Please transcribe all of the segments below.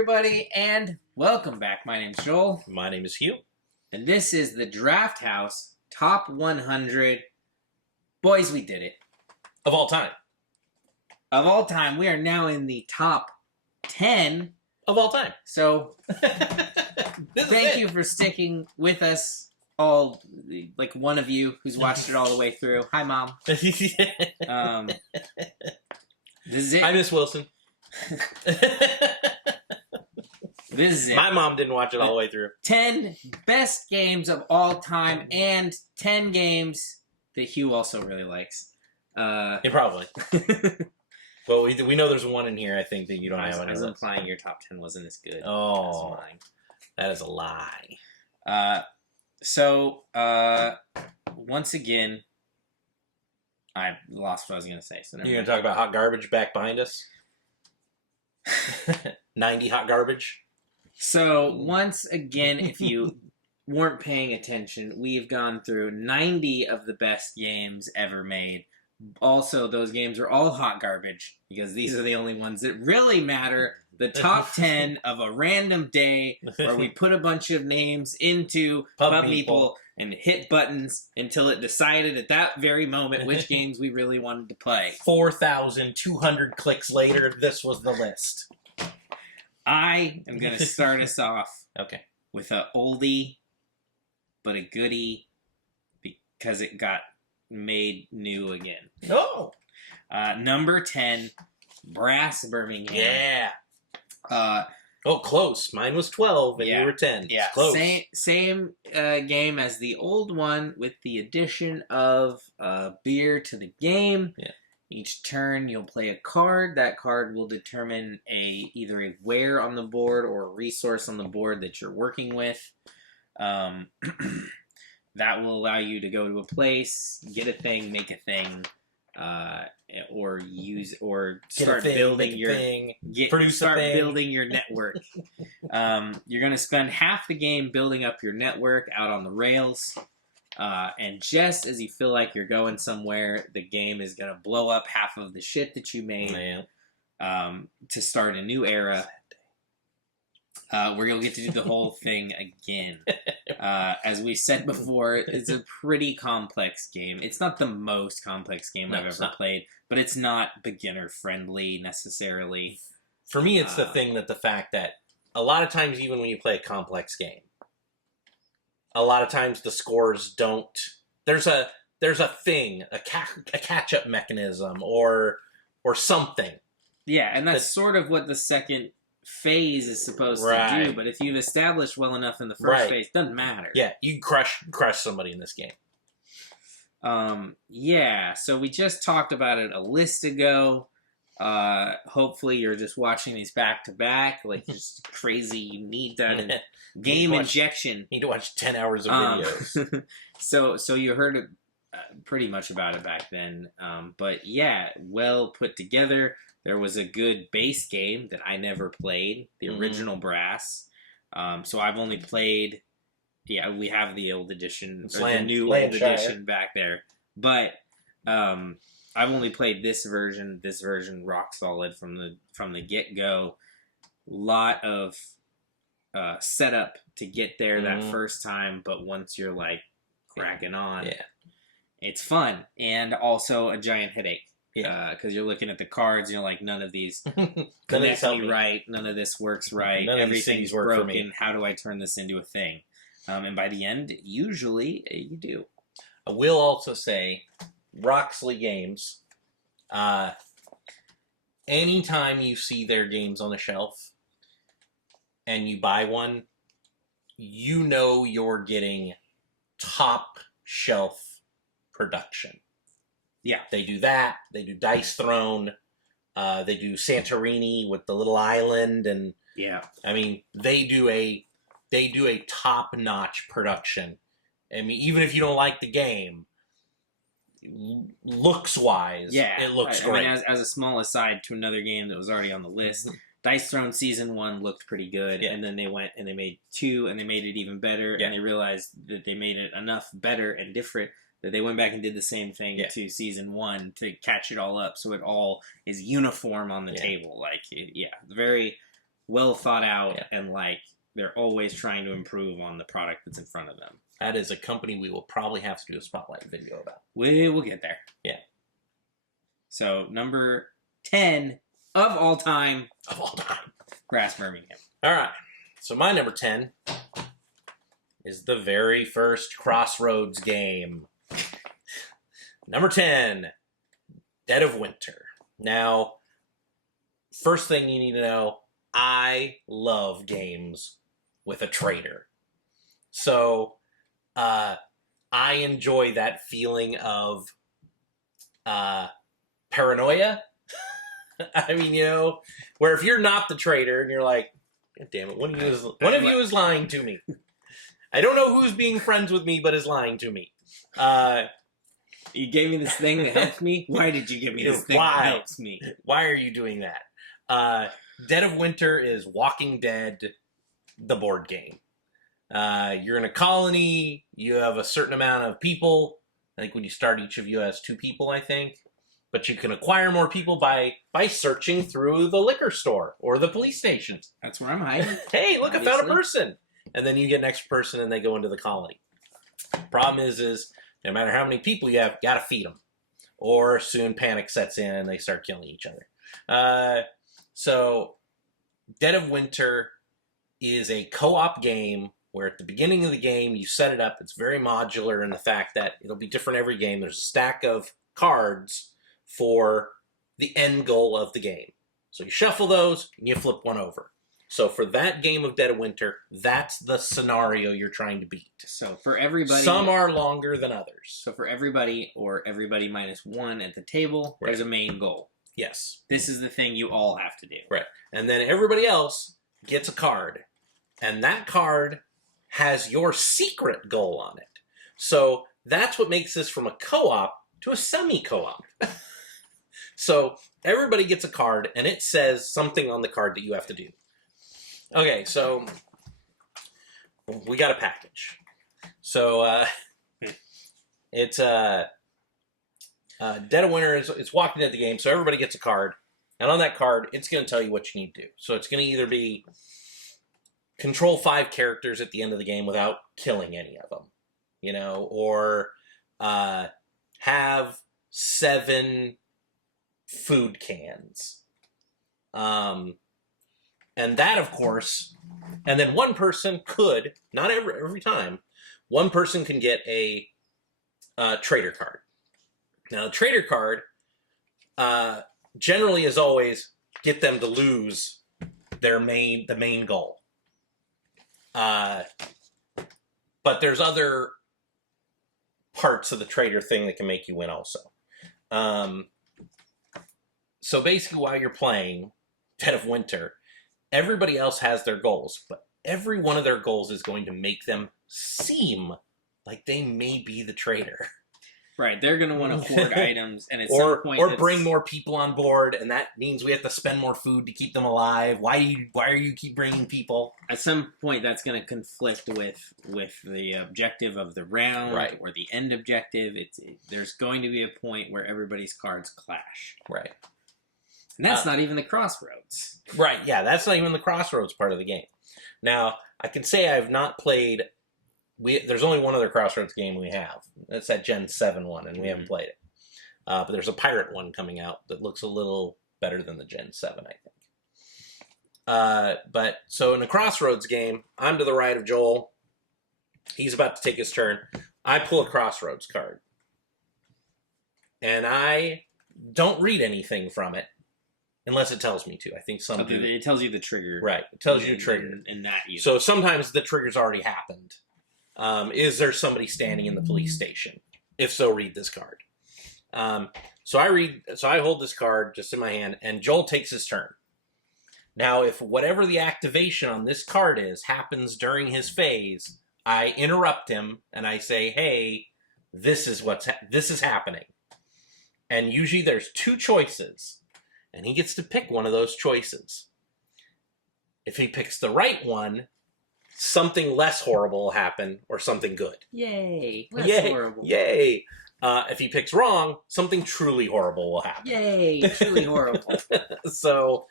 everybody, and welcome back. My name's Joel. My name is Hugh. And this is the Drafthouse Top 100. Boys, we did it. Of all time. Of all time. We are now in the top 10. Of all time. So, thank you for sticking with us all, like one of you who's watched it all the way through. Hi, Mom. This is it. Hi, Miss Wilson. This is it. My mom didn't watch it all the way through. 10 best games of all time and 10 games that Hugh also really likes. Yeah, probably. Well, we know there's one in here, I think, that you don't have on I was your implying your top 10 wasn't as good Oh, as mine. That is a lie. Once again, I lost what I was going to say. So You're going to talk about hot garbage back behind us? 90 hot garbage? So, once again, if you weren't paying attention, we've gone through 90 of the best games ever made. Also, those games are all hot garbage, because these are the only ones that really matter. The top 10 of a random day where we put a bunch of names into Pub Meeple and hit buttons until it decided at that very moment which games we really wanted to play. 4,200 clicks later, this was the list. I am going to start us off with an oldie, but a goodie, because it got made new again. Oh! Number 10, Brass Birmingham. Yeah. Close. Mine was 12 and you were 10. Yeah, close. Same game as the old one with the addition of beer to the game. Yeah. Each turn you'll play a card. That card will determine either a where on the board or a resource on the board that you're working with. That will allow you to go to a place, get a thing, make a thing, or start building your building your network. You're going to spend half the game building up your network out on the rails, and just as you feel like you're going somewhere, the game is going to blow up half of the shit that you made to start a new era. Where you'll get to do the whole thing again. As we said before, it's a pretty complex game. It's not the most complex game I've ever played, but it's not beginner-friendly necessarily. For me, it's the fact that a lot of times, even when you play a complex game, a lot of times the scores don't... There's a thing, a catch-up mechanism, or something. Yeah, and that's sort of what the second phase is supposed to do, but if you've established well enough in the first phase, it doesn't matter. Yeah, you crush somebody in this game. Yeah, so we just talked about it a list ago. Hopefully you're just watching these back to back, like just crazy. You need that game injection. Need to watch 10 hours of videos. So you heard it, pretty much about it back then. But yeah, well put together. There was a good base game that I never played, the original Brass. So I've only played, we have the old edition, or the new old edition back there. But I've only played this version. This version rock solid from the get-go. Lot of setup to get there that first time, but once you're like cracking on, it's fun, and also a giant headache. Yeah, because you're looking at the cards and you're like, none of these connect me right, none of this works right, everything's broken, how do I turn this into a thing? And by the end, usually, you do. I will also say, Roxley Games, anytime you see their games on the shelf and you buy one, you know you're getting top shelf production. Yeah, they do that. They do Dice Throne. They do Santorini with the little island, and I mean they do a top-notch production. I mean, even if you don't like the game, looks-wise, it looks great. I mean, as a small aside to another game that was already on the list, Dice Throne Season 1 looked pretty good, and then they went and they made 2, and they made it even better, and they realized that they made it enough better and different that they went back and did the same thing to Season 1 to catch it all up, so it all is uniform on the table. Like, very well thought out, and like they're always trying to improve on the product that's in front of them. That is a company we will probably have to do a spotlight video about. We will get there. Yeah. So number 10 of all time. Brass Birmingham. All right. So my number 10 is the very first Crossroads game. Number 10, Dead of Winter. Now, first thing you need to know, I love games with a traitor. So, I enjoy that feeling of paranoia. I mean, you know, where if you're not the traitor and you're like, God damn it, one of you is lying to me. I don't know who's being friends with me, but is lying to me. You gave me this thing that helps me? Why did you give me this thing that helps me? Why are you doing that? Dead of Winter is Walking Dead, the board game. You're in a colony. You have a certain amount of people. I think when you start, each of you has 2 people, I think. But you can acquire more people by searching through the liquor store or the police stations. That's where I'm hiding. Hey, look, obviously. I found a person. And then you get an extra person and they go into the colony. Problem is no matter how many people you have, you got to feed them. Or soon panic sets in and they start killing each other. So Dead of Winter is a co-op game where at the beginning of the game you set it up. It's very modular in the fact that it'll be different every game. There's a stack of cards for the end goal of the game. So you shuffle those and you flip one over. So for that game of Dead of Winter, that's the scenario you're trying to beat. So for everybody... Some are longer than others. So for everybody, or everybody minus 1 at the table, right. There's a main goal. Yes. This is the thing you all have to do. Right. And then everybody else gets a card. And that card has your secret goal on it. So that's what makes this from a co-op to a semi-co-op. So everybody gets a card, and it says something on the card that you have to do. Okay, so we got a package. So it's Dead of Winter is Walking Dead the game, so everybody gets a card. And on that card, it's going to tell you what you need to do. So it's going to either be control 5 characters at the end of the game without killing any of them, you know, or have 7 food cans. And that, of course, and then one person could, not every time, one person can get a trader card. Now, the trader card generally is always get them to lose the main goal. But there's other parts of the trader thing that can make you win also. So basically, while you're playing Dead of Winter, everybody else has their goals, but every one of their goals is going to make them seem like they may be the traitor. Right, they're going to want to hoard items, and at some some point, or bring more people on board, and that means we have to spend more food to keep them alive. Why are you keep bringing people? At some point, that's going to conflict with the objective of the round, right, or the end objective. There's going to be a point where everybody's cards clash. Right. And that's not even the Crossroads. Right, yeah, that's not even the Crossroads part of the game. Now, I can say I've not played... There's only one other Crossroads game we have. That's that Gen 7 one, and we haven't played it. But there's a pirate one coming out that looks a little better than the Gen 7, I think. So in the Crossroads game, I'm to the right of Joel. He's about to take his turn. I pull a Crossroads card. And I don't read anything from it. Unless it tells me to. I think some do. It tells you the trigger. Right. It tells you the trigger. And that you. So sometimes the trigger's already happened. Is there somebody standing in the police station? If so, read this card. So I hold this card just in my hand, and Joel takes his turn. Now, if whatever the activation on this card is happens during his phase, I interrupt him and I say, "Hey, this is happening." And usually there's 2 choices. And he gets to pick one of those choices. If he picks the right one, something less horrible will happen, or something good. Yay! Horrible. Yay! If he picks wrong, something truly horrible will happen. Yay! Truly horrible. So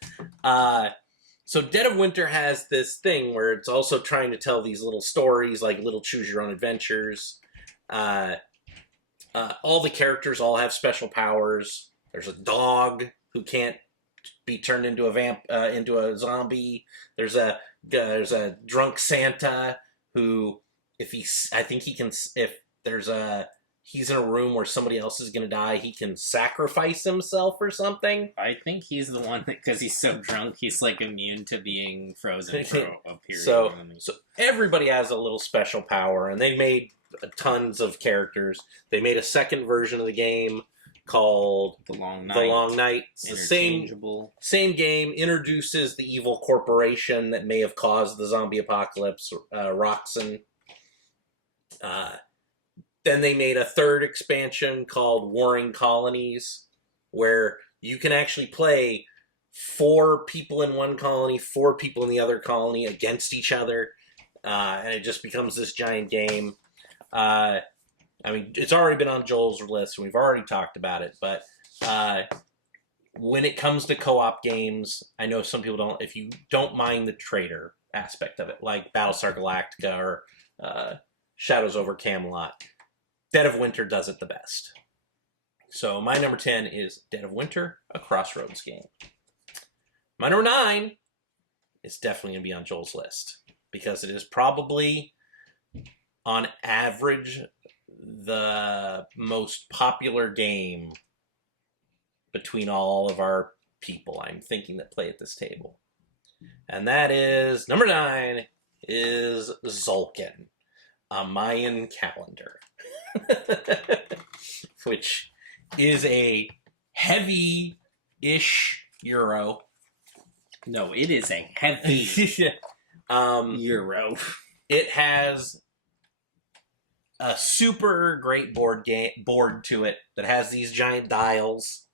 So Dead of Winter has this thing where it's also trying to tell these little stories, like little choose your own adventures. All the characters all have special powers. There's a dog who can't be turned into into a zombie. There's a drunk Santa who, if he's in a room where somebody else is going to die, he can sacrifice himself or something. I think he's the one that, because he's so drunk, he's like immune to being frozen for a period. So everybody has a little special power, and they made tons of characters. They made a second version of the game called The Long Night. It's the same game, introduces the evil corporation that may have caused the zombie apocalypse, Roxxon. Then they made a third expansion called Warring Colonies, where you can actually play 4 people in one colony, 4 people in the other colony against each other, and it just becomes this giant game. I mean, it's already been on Joel's list, and we've already talked about it, but when it comes to co-op games, I know some people don't, if you don't mind the trader aspect of it, like Battlestar Galactica or Shadows over Camelot, Dead of Winter does it the best. So my number 10 is Dead of Winter, a Crossroads game. My number 9 is definitely going to be on Joel's list, because it is probably, on average, the most popular game between all of our people, I'm thinking, that play at this table. And that is, number 9 is Tzolk'in, a Mayan calendar. Which is a heavy-ish Euro. No, it is a heavy Euro. It has a super great board to it that has these giant dials.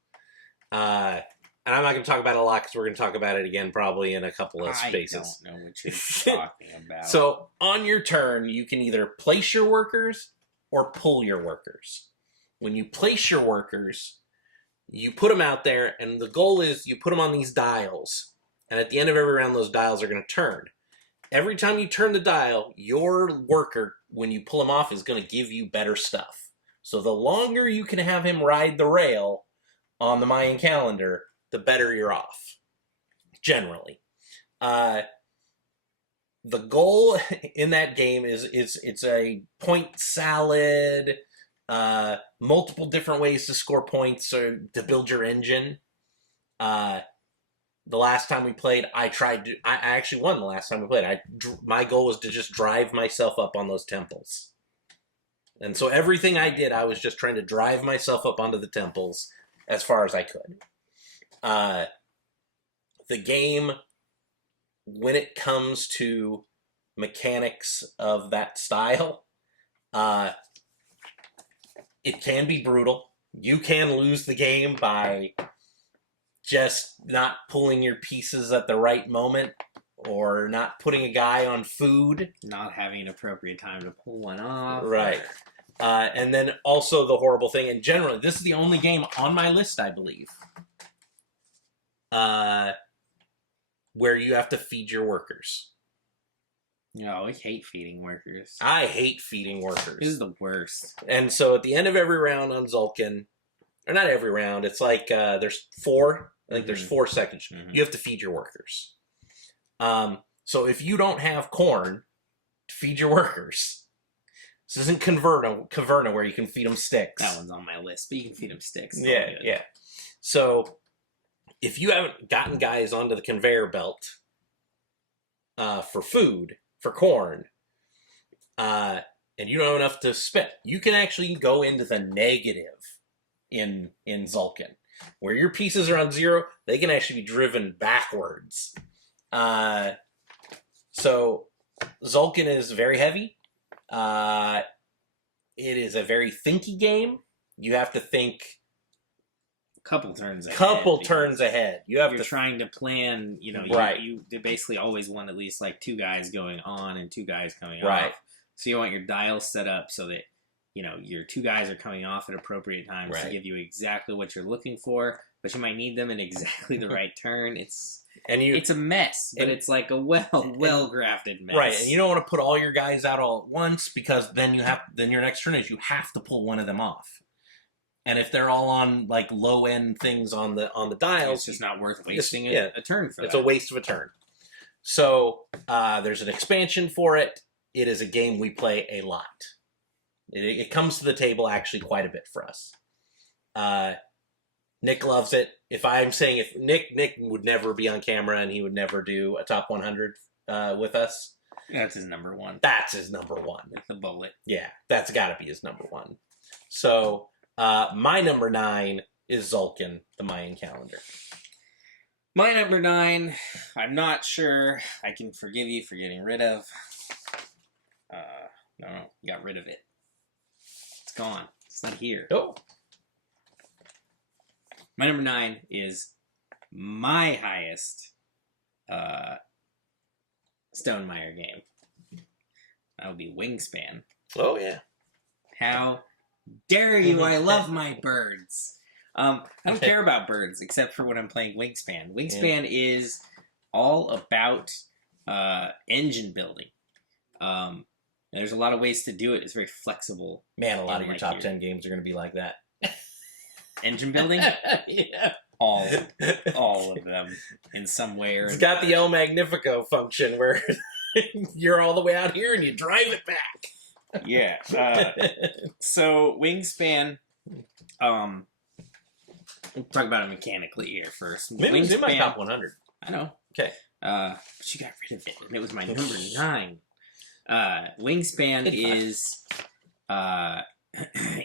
And I'm not going to talk about it a lot because we're going to talk about it again probably in a couple of spaces. I don't know what you're talking about. So on your turn, you can either place your workers or pull your workers. When you place your workers, you put them out there, and the goal is you put them on these dials. And at the end of every round, those dials are going to turn. Every time you turn the dial, your worker, when you pull him off, is going to give you better stuff. So the longer you can have him ride the rail on the Mayan calendar, the better you're off, generally. The goal in that game is it's a point salad, multiple different ways to score points or to build your engine. The last time we played, I actually won the last time we played. My goal was to just drive myself up on those temples. And so everything I did, I was just trying to drive myself up onto the temples as far as I could. The game, when it comes to mechanics of that style, it can be brutal. You can lose the game by just not pulling your pieces at the right moment, or not putting a guy on food. Not having an appropriate time to pull one off. Right. And then also the horrible thing, and generally, this is the only game on my list, I believe, where you have to feed your workers. No, I hate feeding workers. I hate feeding workers. This is the worst. And so at the end of every round on Tzolk'in, or not every round, it's like there's 4. I think there's 4 seconds. You have to feed your workers. So if you don't have corn, feed your workers. This isn't Caverna where you can feed them sticks. That one's on my list, but you can feed them sticks. Yeah. So if you haven't gotten guys onto the conveyor belt for food, for corn, and you don't have enough to spend, you can actually go into the negative in Tzolk'in. Where your pieces are on 0, they can actually be driven backwards. So Tzolk'in is very heavy. It is a very thinky game. You have to think couple turns ahead. You're trying to plan, right. You basically always want at least like 2 guys going on and 2 guys coming right. off. So you want your dial set up so that, your 2 guys are coming off at appropriate times right. to give you exactly what you're looking for, but you might need them in exactly the right turn. And it's a mess, but it's like a well grafted mess. Right, and you don't want to put all your guys out all at once because then your next turn is you have to pull one of them off. And if they're all on like low end things on the dials, it's just not worth wasting a turn for that. It's a waste of a turn. So there's an expansion for it. It is a game we play a lot. It comes to the table actually quite a bit for us. Nick loves it. If Nick would never be on camera and he would never do a top 100 with us. That's his number one. That's his number one. With the bullet. Yeah, that's got to be his number one. So my number 9 is Zulkin, the Mayan calendar. My number 9, I'm not sure I can forgive you for getting rid of. No, you got rid of it. It's gone. It's not here. Oh. My number 9 is my highest Stonemaier game. That would be Wingspan. Oh, yeah. How dare you? I love my birds. I don't care about birds except for when I'm playing Wingspan. Wingspan is all about engine building. There's a lot of ways to do it. It's very flexible. Man, a lot of your top 10 games are going to be like that. Engine building? Yeah. All of them in some way or It's got the El Magnifico function where you're all the way out here and you drive it back. Yeah. So Wingspan, we'll talk about it mechanically here first. Maybe it's in my top 100. I know. Okay. But you got rid of it, and it was my number 9. Wingspan is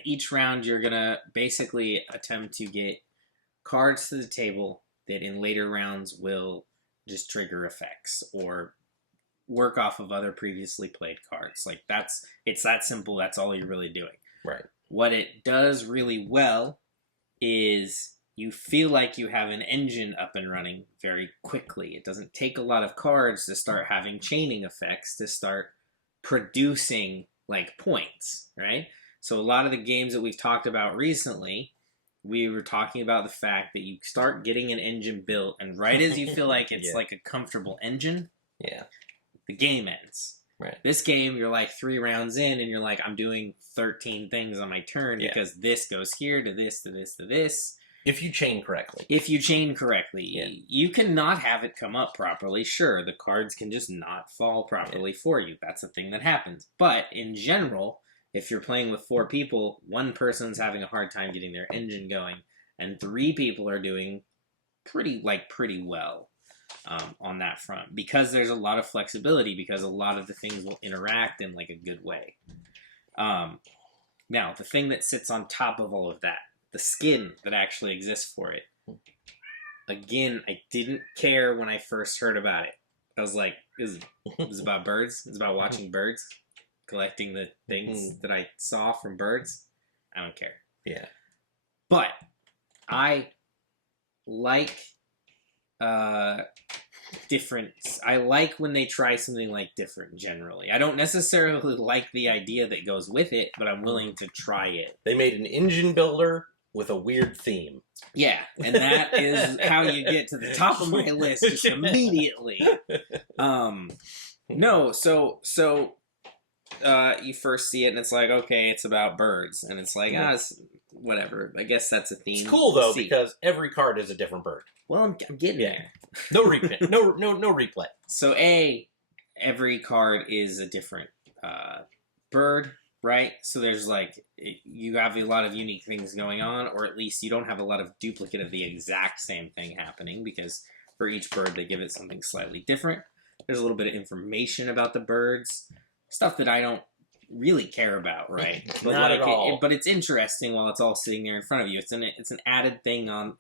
each round you're gonna basically attempt to get cards to the table that in later rounds will just trigger effects or work off of other previously played cards. Like it's that simple. That's all you're really doing. Right. What it does really well is you feel like you have an engine up and running very quickly. It doesn't take a lot of cards to start having chaining effects to start producing like points, right? So a lot of the games that we've talked about recently, we were talking about the fact that you start getting an engine built, and right as you feel like it's like a comfortable engine, the game ends. Right. This game, you're like 3 rounds in, and you're like, I'm doing 13 things on my turn because this goes here to this to this to this. If you chain correctly. You cannot have it come up properly. Sure, the cards can just not fall properly for you. That's a thing that happens. But in general, if you're playing with 4 people, one person's having a hard time getting their engine going, and 3 people are doing pretty well on that front. Because there's a lot of flexibility, because a lot of the things will interact in like a good way. Now, the thing that sits on top of all of that, the skin that actually exists for it. Again, I didn't care when I first heard about it. I was like, it was about birds. It's about watching birds, collecting the things that I saw from birds. I don't care. Yeah. But I like different. I like when they try something like different generally. I don't necessarily like the idea that goes with it, but I'm willing to try it. They made an engine builder with a weird theme. Yeah, and that is how you get to the top of my list just immediately. No, so you first see it and it's like, okay, it's about birds, and it's like, it's whatever. I guess that's a theme. It's cool though because every card is a different bird. Well, I'm getting there. No replay. No replay. So every card is a different bird. Right? So there's like, you have a lot of unique things going on, or at least you don't have a lot of duplicate of the exact same thing happening, because for each bird they give it something slightly different. There's a little bit of information about the birds, stuff that I don't really care about, right? But Not at all. But it's interesting while it's all sitting there in front of you. It's an added thing on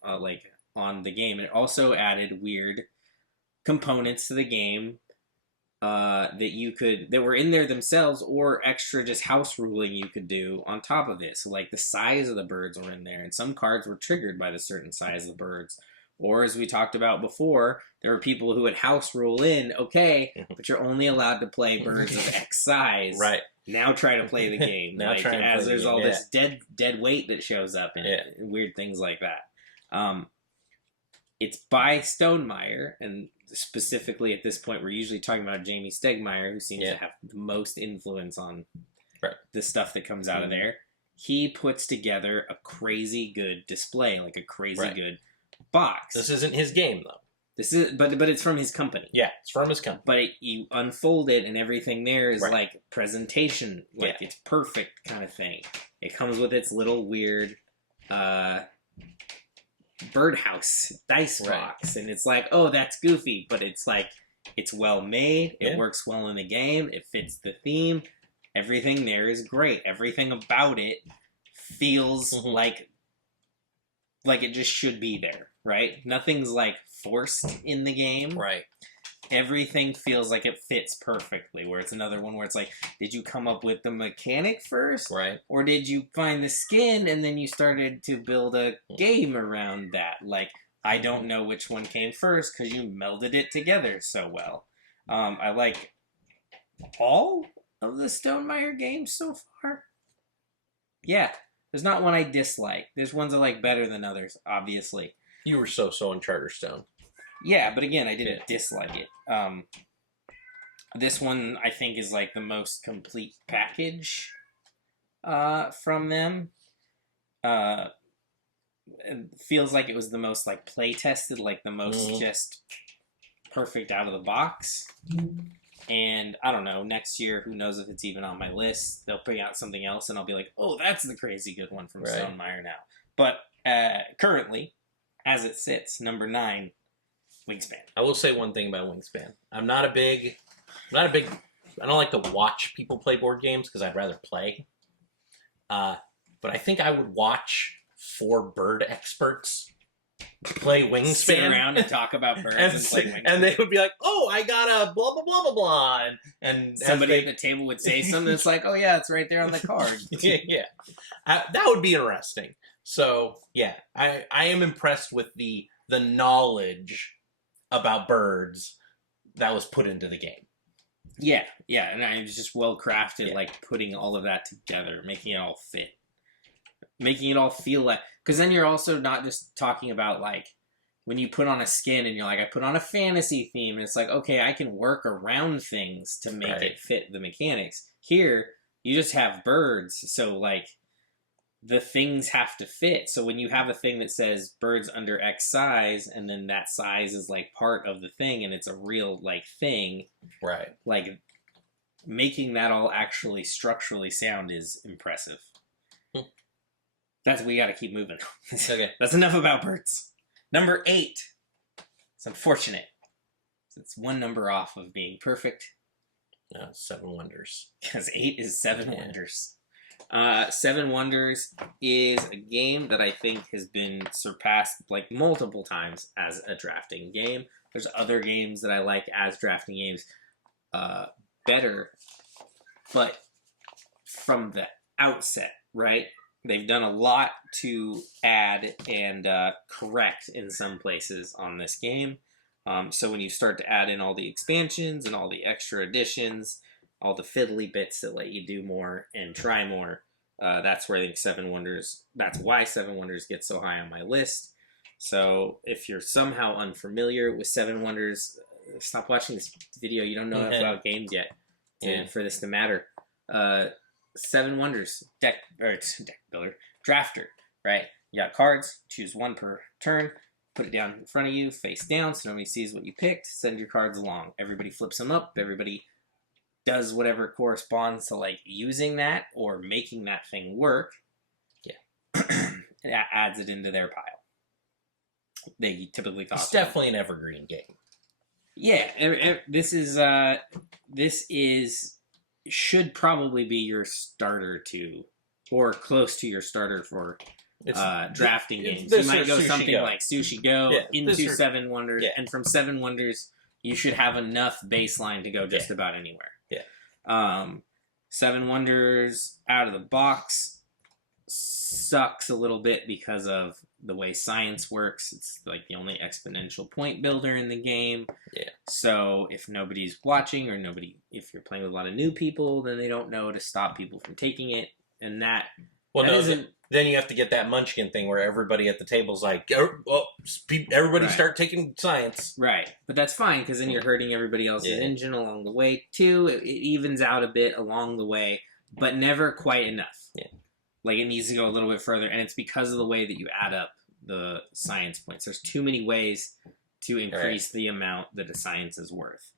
the game. And it also added weird components to the game that were in there themselves, or extra just house ruling you could do on top of it. So like the size of the birds were in there, and some cards were triggered by the certain size of the birds. Or as we talked about before, there were people who would house rule in, okay, but you're only allowed to play birds of X size. Right. Now try to play the game. Now like, as there's all this dead weight that shows up in it, and weird things like that. It's by Stonemaier, and specifically at this point, we're usually talking about Jamie Stegmaier, who seems to have the most influence on the stuff that comes out of there. He puts together a crazy good display, like a crazy good box. This isn't his game, though. This is, but it's from his company. Yeah, it's from his company. But you unfold it, and everything there is like presentation, like it's perfect kind of thing. It comes with its little weird birdhouse dice box, and it's like, oh, that's goofy, but it's like it's well made. It works well in the game. It fits the theme. Everything there is great. Everything about it feels like it just should be there, right? Nothing's like forced in the game. Right. Everything feels like it fits perfectly, where it's another one where it's like, did you come up with the mechanic first? Right. Or did you find the skin and then you started to build a game around that? Like, I don't know which one came first because you melded it together so well. I like all of the Stonemaier games so far. Yeah. There's not one I dislike. There's ones I like better than others, obviously. You were so in Charterstone. Yeah, but again, I didn't dislike it. This one, I think, is like the most complete package from them. It feels like it was the most like play tested, like the most just perfect out of the box. And I don't know, next year, who knows if it's even on my list. They'll bring out something else, and I'll be like, oh, that's the crazy good one from Stonemaier now. But currently, as it sits, number 9, Wingspan. I will say one thing about Wingspan. I don't like to watch people play board games because I'd rather play. But I think I would watch 4 bird experts play Wingspan. Sit around and talk about birds and play Wingspan. And they would be like, oh, I got a blah, blah, blah, blah, blah. And somebody at the table would say something that's like, oh, yeah, it's right there on the card. Yeah. That would be interesting. So, yeah, I am impressed with the knowledge about birds that was put into the game. Yeah, and it was just well crafted, like putting all of that together, making it all fit. Making it all feel like... Because then you're also not just talking about, like, when you put on a skin and you're like, I put on a fantasy theme, and it's like, okay, I can work around things to make it fit the mechanics. Here, you just have birds, so, like, the things have to fit. So when you have a thing that says birds under X size, and then that size is, like, part of the thing, and it's a real, like, thing... Right. Like, making that all actually structurally sound is impressive. We gotta keep moving. Okay. That's enough about birds. Number 8. It's unfortunate. It's one number off of being perfect. 7 Wonders. Because 8 is 7 Wonders. 7 Wonders is a game that I think has been surpassed like multiple times as a drafting game. There's other games that I like as drafting games better, but from the outset, right? They've done a lot to add and correct in some places on this game. So when you start to add in all the expansions and all the extra additions, all the fiddly bits that let you do more and try more, that's where I think 7 Wonders, that's why 7 Wonders gets so high on my list. So if you're somehow unfamiliar with 7 Wonders, stop watching this video. You don't know enough about games yet for this to matter. 7 Wonders, deck builder, drafter, right? You got cards, choose 1 per turn, put it down in front of you, face down, so nobody sees what you picked, send your cards along. Everybody flips them up, everybody does whatever corresponds to, like, using that or making that thing work. Yeah. It adds it into their pile. They typically talk. It's definitely an evergreen game. Yeah, this is should probably be your starter to, or close to your starter for drafting games. You might go something like Sushi Go into 7 Wonders, and from 7 Wonders, you should have enough baseline to go just about anywhere. Yeah. 7 Wonders out of the box sucks a little bit because of the way science works. It's like the only exponential point builder in the game. Yeah. So if nobody's watching if you're playing with a lot of new people, then they don't know to stop people from taking it. And that Well, That no, isn't then you have to get that munchkin thing where everybody at the table's like, well, everybody Right. start taking science. right, but that's fine because then you're hurting everybody else's Yeah. engine along the way too. It evens out a bit along the way, but never quite enough. Yeah. Like it needs to go a little bit further, and it's because of the way that you add up the science points. There's too many ways to increase the amount that a science is worth.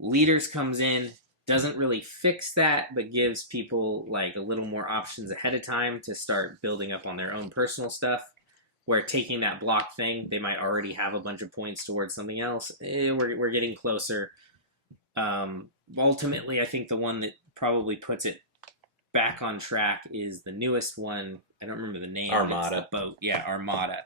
Leaders comes in, doesn't really fix that, but gives people like a little more options ahead of time to start building up on their own personal stuff. Where taking that block thing, they might already have a bunch of points towards something else. We're getting closer. Ultimately, I think the one that probably puts it back on track is the newest one. I don't remember the name. Armada. It's the boat. Yeah, Armada.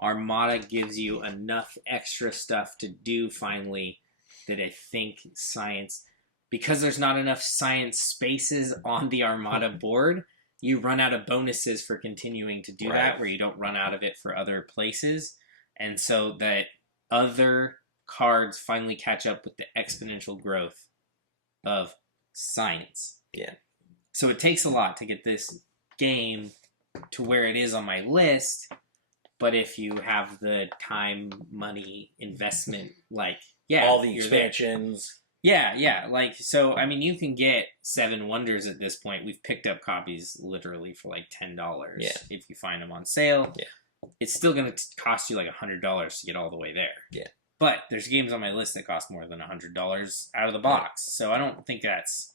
Armada gives you enough extra stuff to do finally that I think science, because there's not enough science spaces on the Armada board, you run out of bonuses for continuing to do that, where you don't run out of it for other places. And so that other cards finally catch up with the exponential growth of science. Yeah. So it takes a lot to get this game to where it is on my list, but if you have the time, money, investment, like, yeah, all the expansions. Yeah, like, so, I mean, you can get Seven Wonders at this point. We've picked up copies literally for like $10 if you find them on sale. Yeah. It's still going to cost you like $100 to get all the way there. Yeah. But there's games on my list that cost more than $100 out of the box. So I don't think that's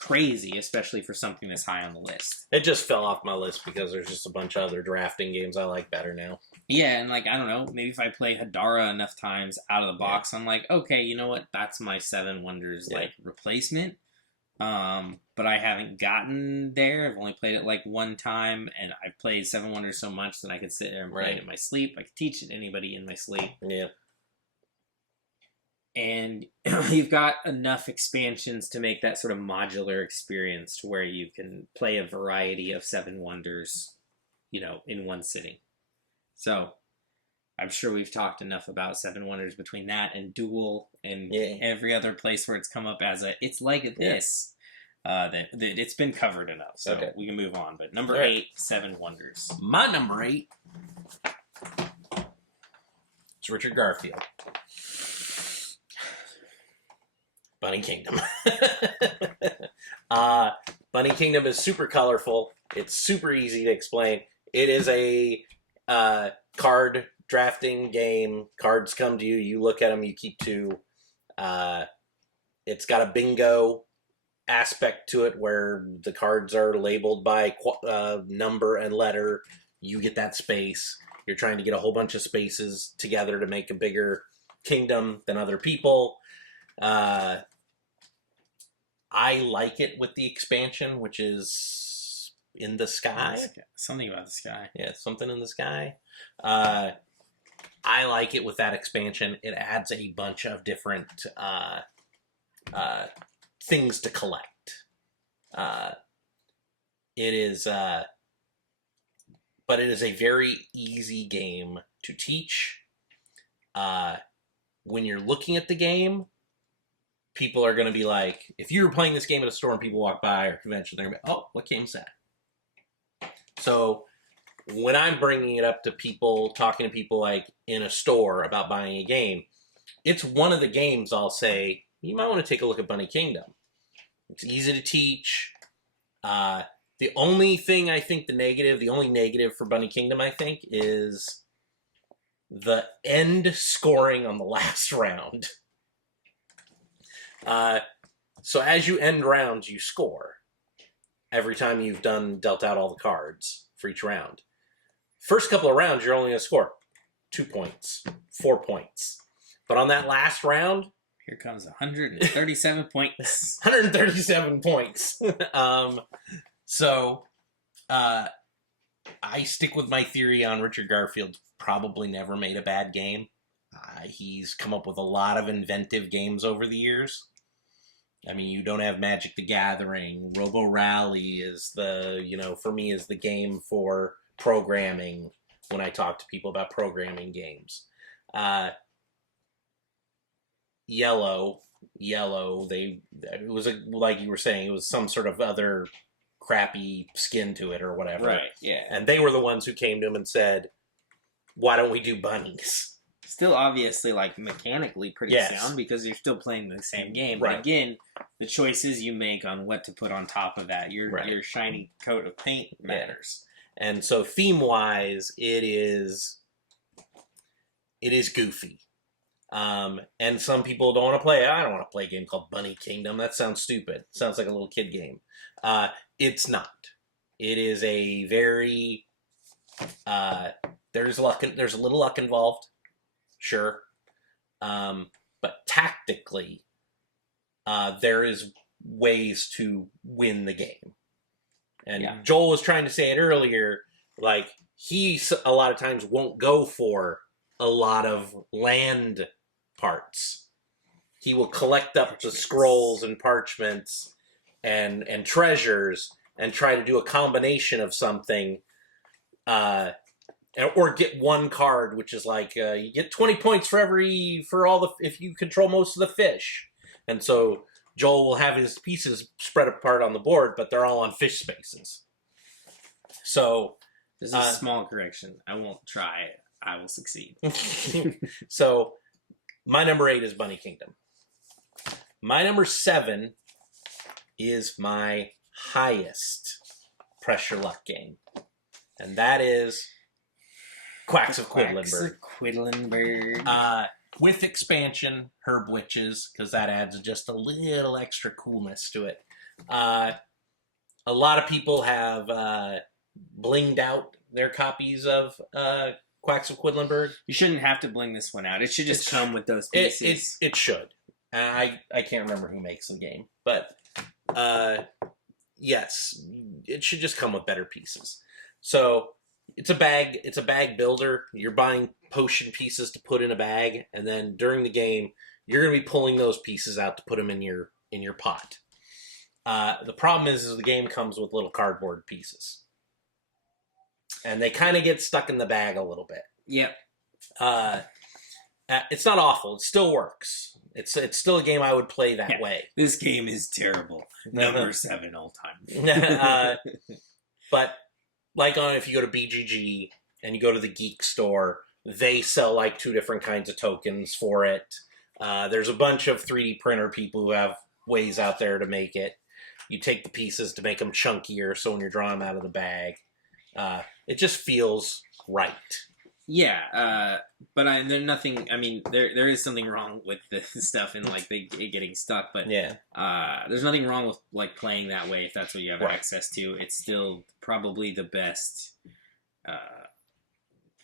crazy, especially for something that's high on the list. It just fell off my list because there's just a bunch of other drafting games I like better now. Yeah, and like, I don't know, maybe if I play Hadara enough times out of the box, I'm like, okay, you know what? That's my Seven Wonders like replacement. But I haven't gotten there. I've only played it like one time, and I've played Seven Wonders so much that I could sit there and play it in my sleep. I could teach it to anybody in my sleep. Yeah. And you've got enough expansions to make that sort of modular experience to where you can play a variety of Seven Wonders, you know, in one sitting. So I'm sure we've talked enough about Seven Wonders between that and Duel and every other place where it's come up as a, it's like this, that it's been covered enough. So we can move on. But number 8, Seven Wonders. My number 8 is Richard Garfield. Bunny Kingdom. Bunny Kingdom is super colorful. It's super easy to explain. It is a card drafting game. Cards come to you. You look at them. You keep 2. It's got a bingo aspect to it where the cards are labeled by number and letter. You get that space. You're trying to get a whole bunch of spaces together to make a bigger kingdom than other people. I like it with the expansion, which is in the sky. Something about the sky. Yeah, something in the sky. I like it with that expansion. It adds a bunch of different things to collect. It is, but it is a very easy game to teach. When you're looking at the game, people are going to be like, if you were playing this game at a store and people walk by or convention, they're going to be, oh, what game's that? So when I'm bringing it up to people, talking to people like in a store about buying a game, it's one of the games I'll say, you might want to take a look at Bunny Kingdom. It's easy to teach. The only thing I think the only negative for Bunny Kingdom, I think, is the end scoring on the last round. So as you end rounds, you score. Every time you've dealt out all the cards for each round. First couple of rounds, you're only going to score 2 points, 4 points. But on that last round, here comes 137 points. 137 points. So I stick with my theory on Richard Garfield. Probably never made a bad game. He's come up with a lot of inventive games over the years. I mean, you don't have Magic the Gathering. Robo Rally is for me, is the game for programming when I talk to people about programming games. Yellow, it was like you were saying, it was some sort of other crappy skin to it or whatever. Right, yeah. And they were the ones who came to him and said, why don't we do bunnies? Still obviously, like, mechanically pretty Yes. sound because you're still playing the same game. Right. But again, the choices you make on what to put on top of that, your shiny coat of paint matters. And so theme-wise, it is goofy. And some people don't want to play it. I don't want to play a game called Bunny Kingdom. That sounds stupid. Sounds like a little kid game. It's not. It is a very... there's a little luck involved. Sure. But tactically, there is ways to win the game. And Joel was trying to say it earlier, like, he a lot of times won't go for a lot of land parts. He will collect up the scrolls and parchments and treasures and try to do a combination of something, or get one card, which is like, you get 20 points if you control most of the fish. And so Joel will have his pieces spread apart on the board, but they're all on fish spaces. So... There's a small correction. I won't try it. I will succeed. So, my number 8 is Bunny Kingdom. My number 7 is my highest pressure luck game. And that is Quacks of Quedlinburg. With expansion, Herb Witches, because that adds just a little extra coolness to it. A lot of people have blinged out their copies of Quacks of Quedlinburg. You shouldn't have to bling this one out. It should just come with those pieces. It should. I can't remember who makes the game, but yes, it should just come with better pieces. So it's a bag builder. You're buying potion pieces to put in a bag, and then during the game, you're going to be pulling those pieces out to put them in your pot. The problem is the game comes with little cardboard pieces, and they kind of get stuck in the bag a little bit. Yep. It's not awful. It still works. It's still a game I would play that way. This game is terrible. Number 7 all time. But like if you go to BGG and you go to the geek store, they sell like 2 different kinds of tokens for it. There's a bunch of 3D printer people who have ways out there to make it. You take the pieces to make them chunkier, so when you're drawing them out of the bag, it just feels right. Yeah, but there's nothing. I mean, there is something wrong with the stuff and like it getting stuck. But yeah, there's nothing wrong with like playing that way if that's what you have access to. It's still probably the best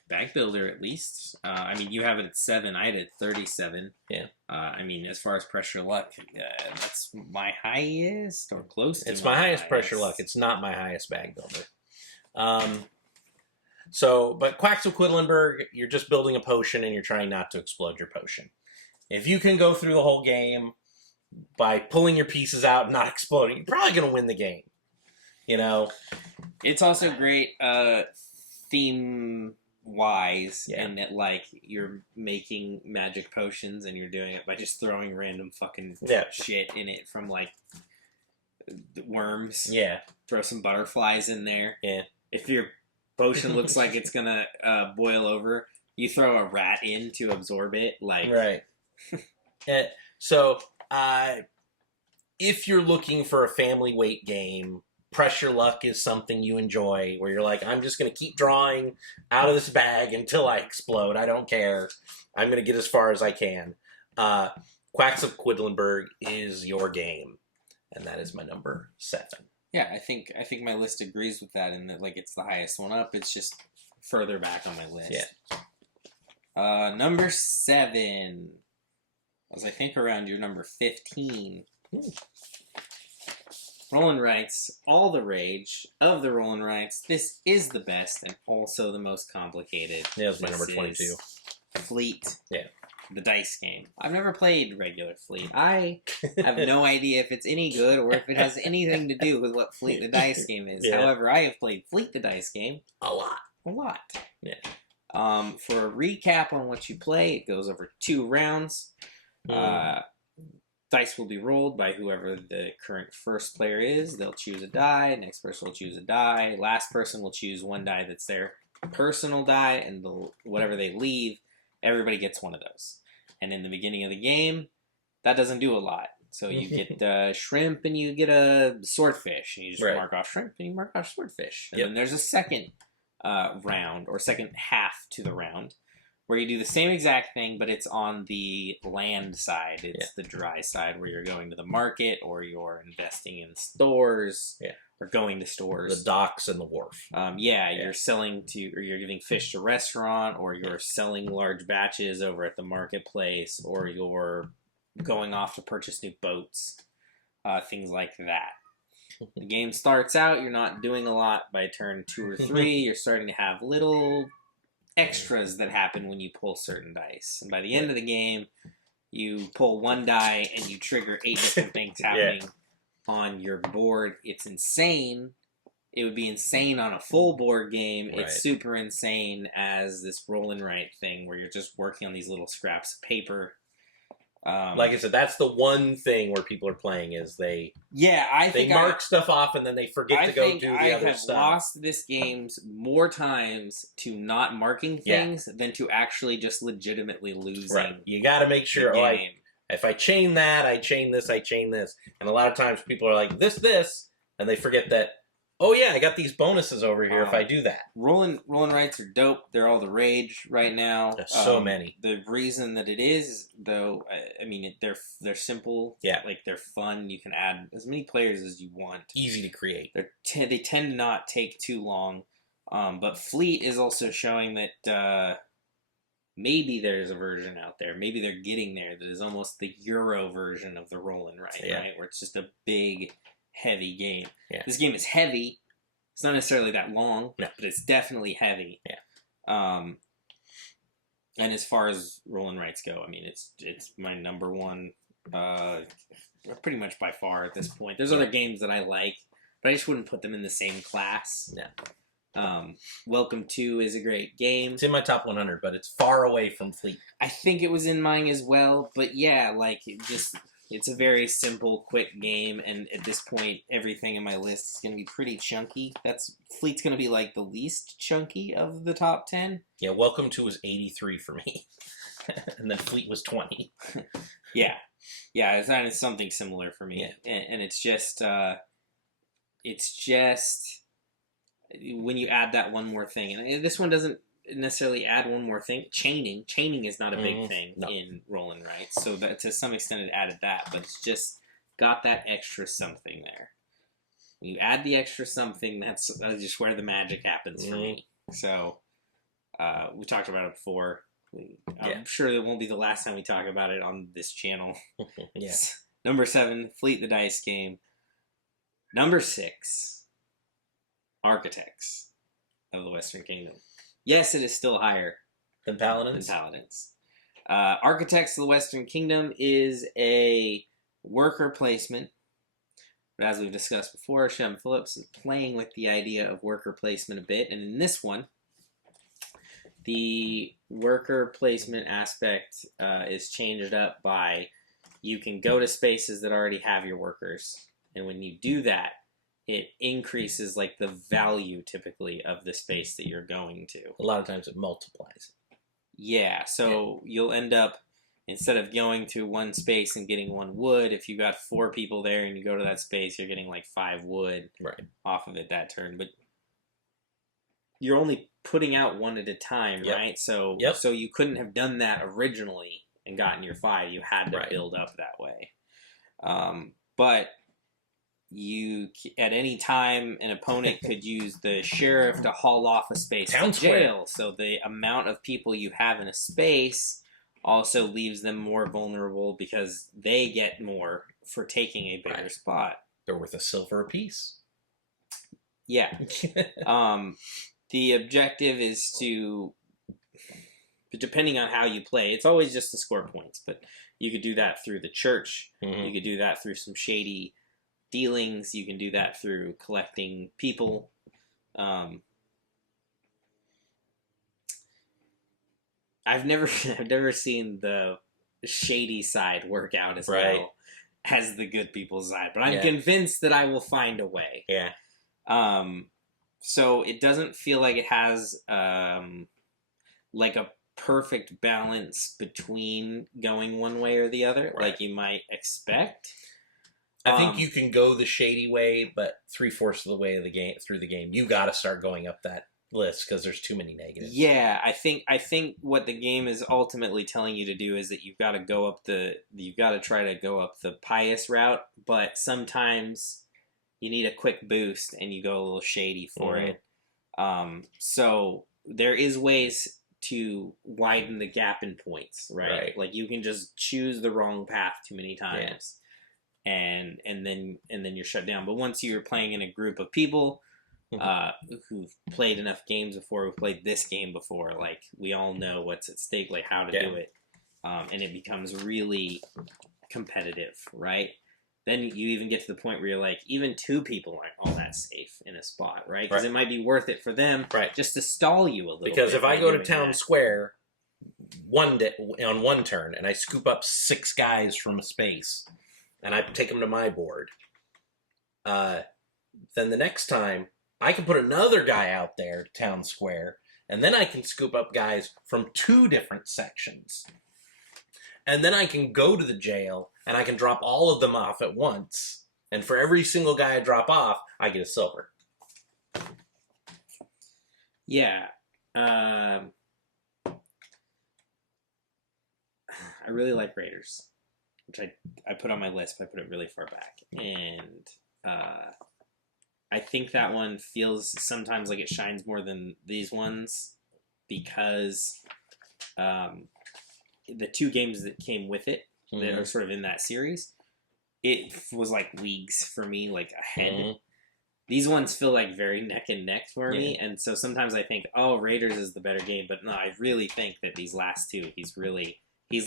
bag builder, at least. I mean, you have it at 7. I had it at 37. Yeah. I mean, as far as pressure luck, that's my highest or close to. It's my highest pressure luck. It's not my highest bag builder. But Quacks of Quedlinburg, you're just building a potion and you're trying not to explode your potion. If you can go through the whole game by pulling your pieces out and not exploding, you're probably going to win the game. You know? It's also great theme-wise in that, like, you're making magic potions and you're doing it by just throwing random fucking shit in it from, like, worms. Yeah. Throw some butterflies in there. Yeah. If your potion looks like it's gonna boil over, you throw a rat in to absorb it. Like right. So, if you're looking for a family weight game, pressure luck is something you enjoy. Where you're like, I'm just gonna keep drawing out of this bag until I explode. I don't care. I'm gonna get as far as I can. Quacks of Quedlinburg is your game, and that is my number 7. Yeah, I think my list agrees with that in that, like, it's the highest one up. It's just further back on my list. Yeah. Number 7 was, I think, around your number 15. Roland writes, all the rage of the Roland writes, this is the best and also the most complicated. Yeah, that's my number 22. Fleet. Yeah. The dice game. I've never played regular Fleet. I have no idea if it's any good or if it has anything to do with what Fleet the dice game is. Yeah. However, I have played Fleet the dice game a lot. Yeah. For a recap on what you play, it goes over 2 rounds. dice will be rolled by whoever the current first player is. They'll choose a die. Next person will choose a die. Last person will choose one die that's their personal die, and whatever they leave, everybody gets one of those. And in the beginning of the game, that doesn't do a lot. So you get shrimp and you get a swordfish, and you just mark off shrimp and you mark off swordfish. And then there's a second round, or second half to the round, where you do the same exact thing, but it's on the land side. It's the dry side, where you're going to the market, or you're investing in stores, or going to stores. The docks and the wharf. You're selling to, or you're giving fish to restaurant, or you're selling large batches over at the marketplace, or you're going off to purchase new boats, things like that. The game starts out, you're not doing a lot. By turn 2 or 3, you're starting to have little extras that happen when you pull certain dice. And by the end of the game, you pull one die and you trigger 8 different things happening on your board. It's insane. It would be insane on a full board game. It's super insane as this roll and write thing, where you're just working on these little scraps of paper. Like I said, that's the one thing where people are playing is they mark stuff off and then they forget to go do the other stuff. I have lost this game more times to not marking things than to actually just legitimately losing. Right. You got to make sure, if I chain that, I chain this, I chain this. And a lot of times people are like, this, and they forget that, I got these bonuses over here if I do that. Rolling rights are dope. They're all the rage right now. There's so many. The reason that it is, though, they're simple. Yeah. Like, they're fun. You can add as many players as you want. Easy to create. They tend to not take too long. But Fleet is also showing that maybe there's a version out there. Maybe they're getting there that is almost the Euro version of the roll and write, right? Where it's just a big, heavy game. Yeah. This game is heavy. It's not necessarily that long, but it's definitely heavy. Yeah. And as far as roll and writes go, it's my number one, pretty much by far at this point. There's other games that I like, but I just wouldn't put them in the same class. Yeah. Welcome to is a great game. It's in my top 100, but it's far away from Fleet. I think it was in mine as well, but it's a very simple, quick game, and at this point, everything in my list is going to be pretty chunky. Fleet's going to be like the least chunky of the top 10. Yeah, Welcome to was 83 for me, and then Fleet was 20. Yeah, it's something similar for me, and it's just when you add that one more thing, and this one doesn't necessarily add one more thing. Chaining is not a big thing in roll and write, so that to some extent it added that, but it's just got that extra something there. When you add the extra something, that's just where the magic happens for me. So we talked about it before. I'm sure it won't be the last time we talk about it on this channel. Number 7, Fleet the Dice Game. Number 6, Architects of the Western Kingdom. Yes, it is still higher than Paladins. Architects of the Western Kingdom is a worker placement. But as we've discussed before, Shem Phillips is playing with the idea of worker placement a bit. And in this one, the worker placement aspect is changed up by you can go to spaces that already have your workers. And when you do that, it increases the value typically of the space that you're going to. A lot of times it multiplies. Yeah, so you'll end up, instead of going to one space and getting 1 wood, if you got 4 people there and you go to that space, you're getting 5 wood off of it that turn. But you're only putting out 1 at a time, right? So you couldn't have done that originally and gotten your 5. You had to build up that way. But you, at any time, an opponent could use the sheriff to haul off a space to jail. So the amount of people you have in a space also leaves them more vulnerable because they get more for taking a bigger spot. They're worth a silver apiece. Yeah. The objective is to, depending on how you play, it's always just to score points, but you could do that through the church. You could do that through some shady dealings. You can do that through collecting people. I've never seen the shady side work out as well. has the good people's side, but I'm Yeah. convinced that I will find a way. Yeah. So it doesn't feel like it has like a perfect balance between going one way or the other, Right. like you might expect. I think you can go the shady way, but 3/4 of the way of the game through the game, you got to start going up that list because there's too many negatives. Yeah, I think what the game is ultimately telling you to do is that you've got to try to go up the pious route, but sometimes you need a quick boost and you go a little shady for it. So there is ways to widen the gap in points, right? Like you can just choose the wrong path too many times. And then you're shut down. But once you're playing in a group of people who've played enough games before, who've played this game before, like we all know what's at stake, like how to do it, and it becomes really competitive, right? Then you even get to the point where you're like, even two people aren't all that safe in a spot, right? Because it might be worth it for them just to stall you a little bit. Because if I go to town square on one turn and I scoop up 6 guys from a space and I take them to my board, then the next time I can put another guy out there to town square, and then I can scoop up guys from 2 different sections. And then I can go to the jail, and I can drop all of them off at once. And for every single guy I drop off, I get a silver. Yeah. I really like Raiders, which I put on my list, but I put it really far back. And I think that one feels sometimes like it shines more than these ones because the 2 games that came with it that are sort of in that series, it was like leagues for me, like ahead. These ones feel like very neck and neck for me, and so sometimes I think, oh, Raiders is the better game, but no, I really think that these last 2, he's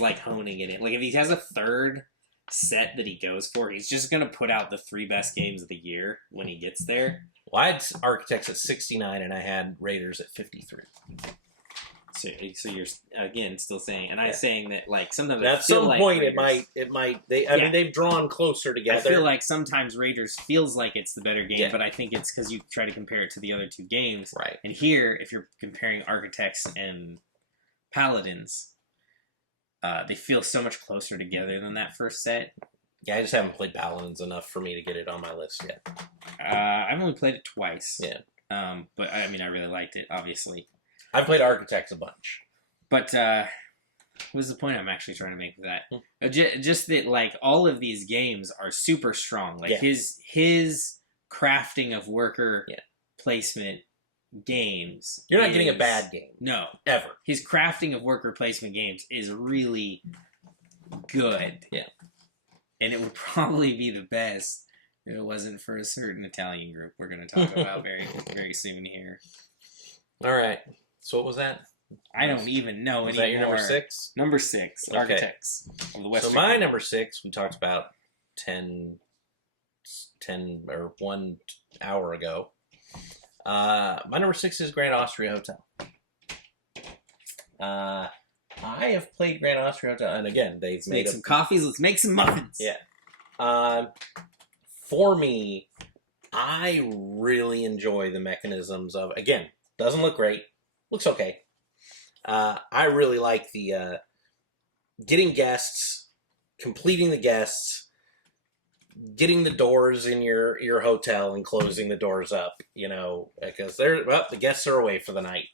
like honing it in. Like if he has a third set that he goes for, he's just going to put out the 3 best games of the year when he gets there. Well, I had Architects at 69 and I had Raiders at 53. So you're again still saying, and I'm saying that like sometimes at some point Raiders, it might I mean they've drawn closer together. I feel like sometimes Raiders feels like it's the better game, but I think it's because you try to compare it to the other 2 games, right? And here, if you're comparing Architects and Paladins, they feel so much closer together than that first set. Yeah, I just haven't played Paladins enough for me to get it on my list yet. I've only played it twice. Yeah. But I mean, I really liked it, obviously. I've played Architects a bunch. But what's the point I'm actually trying to make with that? Just that, like, all of these games are super strong. Like, his crafting of worker placement games. You're not getting a bad game. No. Ever. His crafting of worker placement games is really good. Yeah. And it would probably be the best if it wasn't for a certain Italian group we're going to talk about very, very soon here. All right. So what was that? I don't even know anymore. Is that your number 6? Number 6, okay. Architects of the Western. So my number 6, we talked about 10 or 1 hour ago. My number 6 is Grand Austria Hotel. I have played Grand Austria Hotel, and again, they've made some coffees. Let's make some muffins. Yeah. For me, I really enjoy the mechanisms of, again, doesn't look great, looks okay. I really like the getting guests, completing the guests, getting the doors in your hotel and closing the doors up, because the guests are away for the night.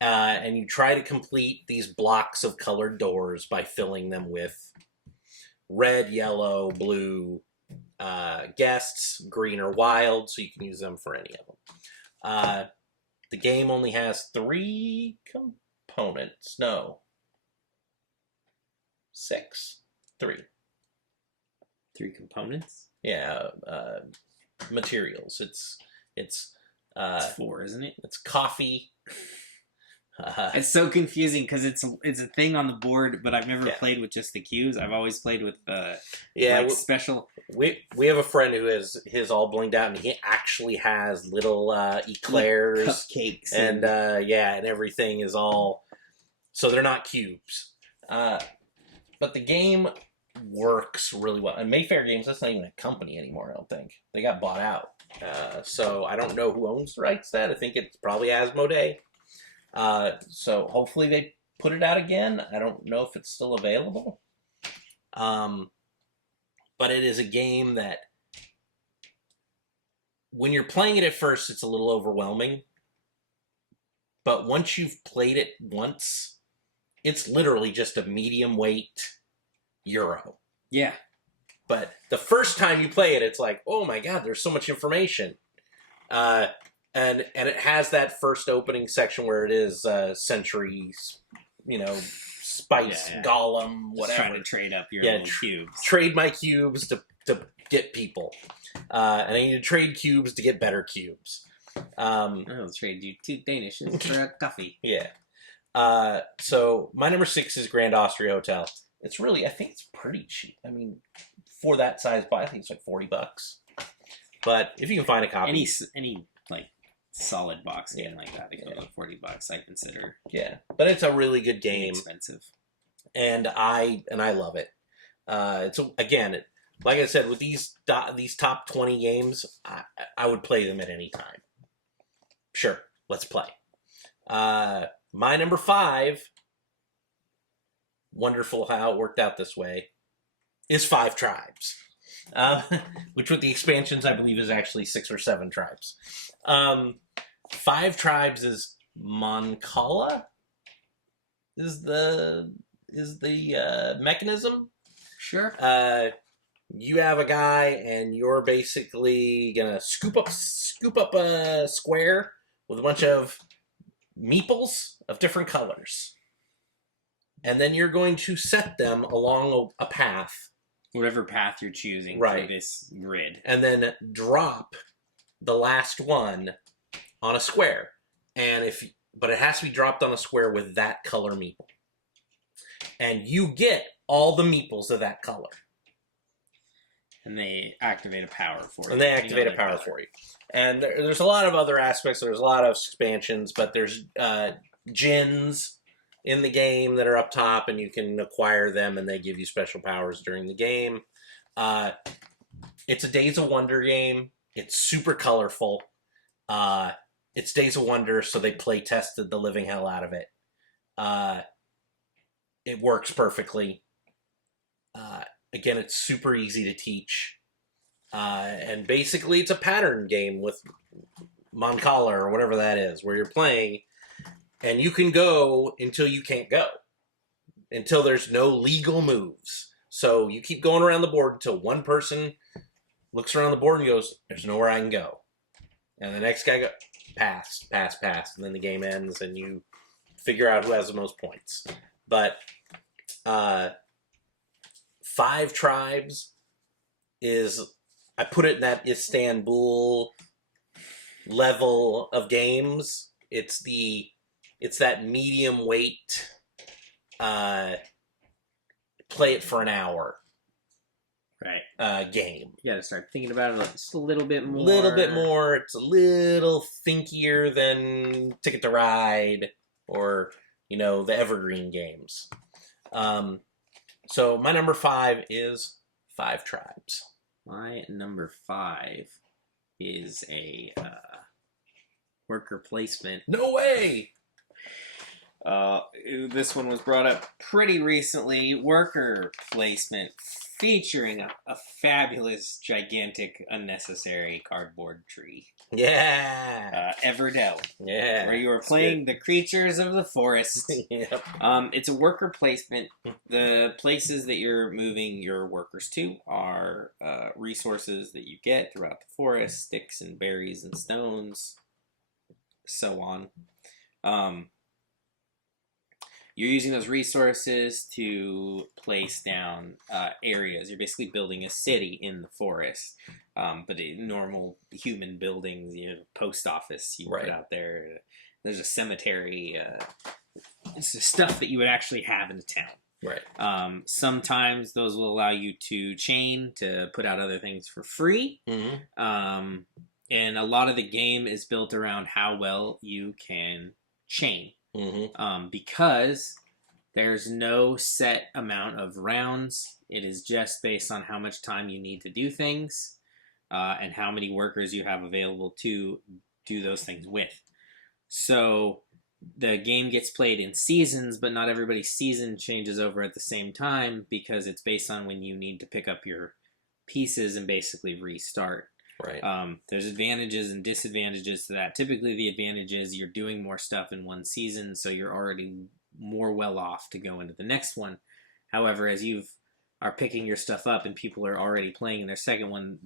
And you try to complete these blocks of colored doors by filling them with red, yellow, blue guests, green or wild, so you can use them for any of them. The game only has 3 components. No. 6. 3. 3 components? Yeah. Materials. It's 4, isn't it? It's coffee. It's so confusing because it's a thing on the board, but I've never played with just the cubes. I've always played with special. We have a friend who has his all blinged out, and he actually has little eclairs, cupcakes, and and everything is all. So they're not cubes, but the game works really well. And Mayfair Games, that's not even a company anymore, I don't think. They got bought out. So I don't know who owns the rights to that. I think it's probably Asmodee. So hopefully they put it out again. I don't know if it's still available. But it is a game that when you're playing it at first, it's a little overwhelming. But once you've played it once, it's literally just a medium weight Euro. Yeah. But the first time you play it, it's like, oh my god, there's so much information. And it has that first opening section where it is centuries, spice, golem, whatever. Just trying to trade up your little cubes. Trade my cubes to get people. And I need to trade cubes to get better cubes. I'll trade you 2 Danishes for a coffee. Yeah. So my number 6 is Grand Austria Hotel. It's really, I think it's pretty cheap. I mean, for that size buy, I think it's like $40. But if you can find a copy, any like solid box game like that, it goes like $40. I consider. Yeah, but it's a really good game. Expensive. And I love it. It's again, like I said, with these top 20 games, I would play them at any time. Sure, let's play. My number 5, wonderful how it worked out this way, is 5 Tribes. Which with the expansions, I believe is actually 6 or 7 tribes. 5 Tribes is Moncala? Is the mechanism? Sure. You have a guy, and you're basically gonna scoop up a square with a bunch of meeples of different colors, and then you're going to set them along a path, whatever path you're choosing for this grid, and then drop the last one on a square. But it has to be dropped on a square with that color meeple, and you get all the meeples of that color. And they activate a power for you. And they activate a power for you. And there's a lot of other aspects. There's a lot of expansions, but there's gins in the game that are up top, and you can acquire them, and they give you special powers during the game. It's a Days of Wonder game. It's super colorful. It's Days of Wonder, so they play tested the living hell out of it. It works perfectly. Again, it's super easy to teach. And basically, it's a pattern game with Moncala or whatever that is, where you're playing, and you can go until you can't go. Until there's no legal moves. So you keep going around the board until one person looks around the board and goes, there's nowhere I can go. And the next guy goes, pass, pass, pass. And then the game ends, and you figure out who has the most points. But 5 Tribes is, I put it in that Istanbul level of games. It's that medium weight, play it for an hour game. You gotta start thinking about it just a little bit more. It's a little thinkier than Ticket to Ride or, the Evergreen games. So my number 5 is 5 Tribes. My number 5 is a worker placement. No way! This one was brought up pretty recently. Worker placement featuring a fabulous, gigantic, unnecessary cardboard tree. Yeah! Everdell. Yeah. Where you are playing the creatures of the forest. Yep. It's a worker placement. The places that you're moving your workers to are resources that you get throughout the forest, sticks and berries and stones, so on. You're using those resources to place down areas. You're basically building a city in the forest. But in normal human buildings, post office you put out there. There's a cemetery. It's the stuff that you would actually have in a town. Right. Sometimes those will allow you to chain to put out other things for free. Mm-hmm. And a lot of the game is built around how well you can chain. Mm-hmm. Because There's no set amount of rounds. It is just based on how much time you need to do things and how many workers you have available to do those things with. So the game gets played in seasons, but not everybody's season changes over at the same time because it's based on when you need to pick up your pieces and basically restart. Right. There's advantages and disadvantages to that. Typically, the advantage is you're doing more stuff in one season, so you're already more well off to go into the next one. However, as you are picking your stuff up and people are already playing in their second one,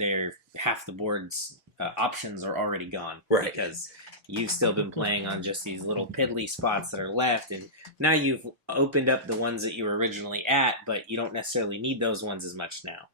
half the board's options are already gone. Right. Because you've still been playing on just these little piddly spots that are left, and now you've opened up the ones that you were originally at, but you don't necessarily need those ones as much now.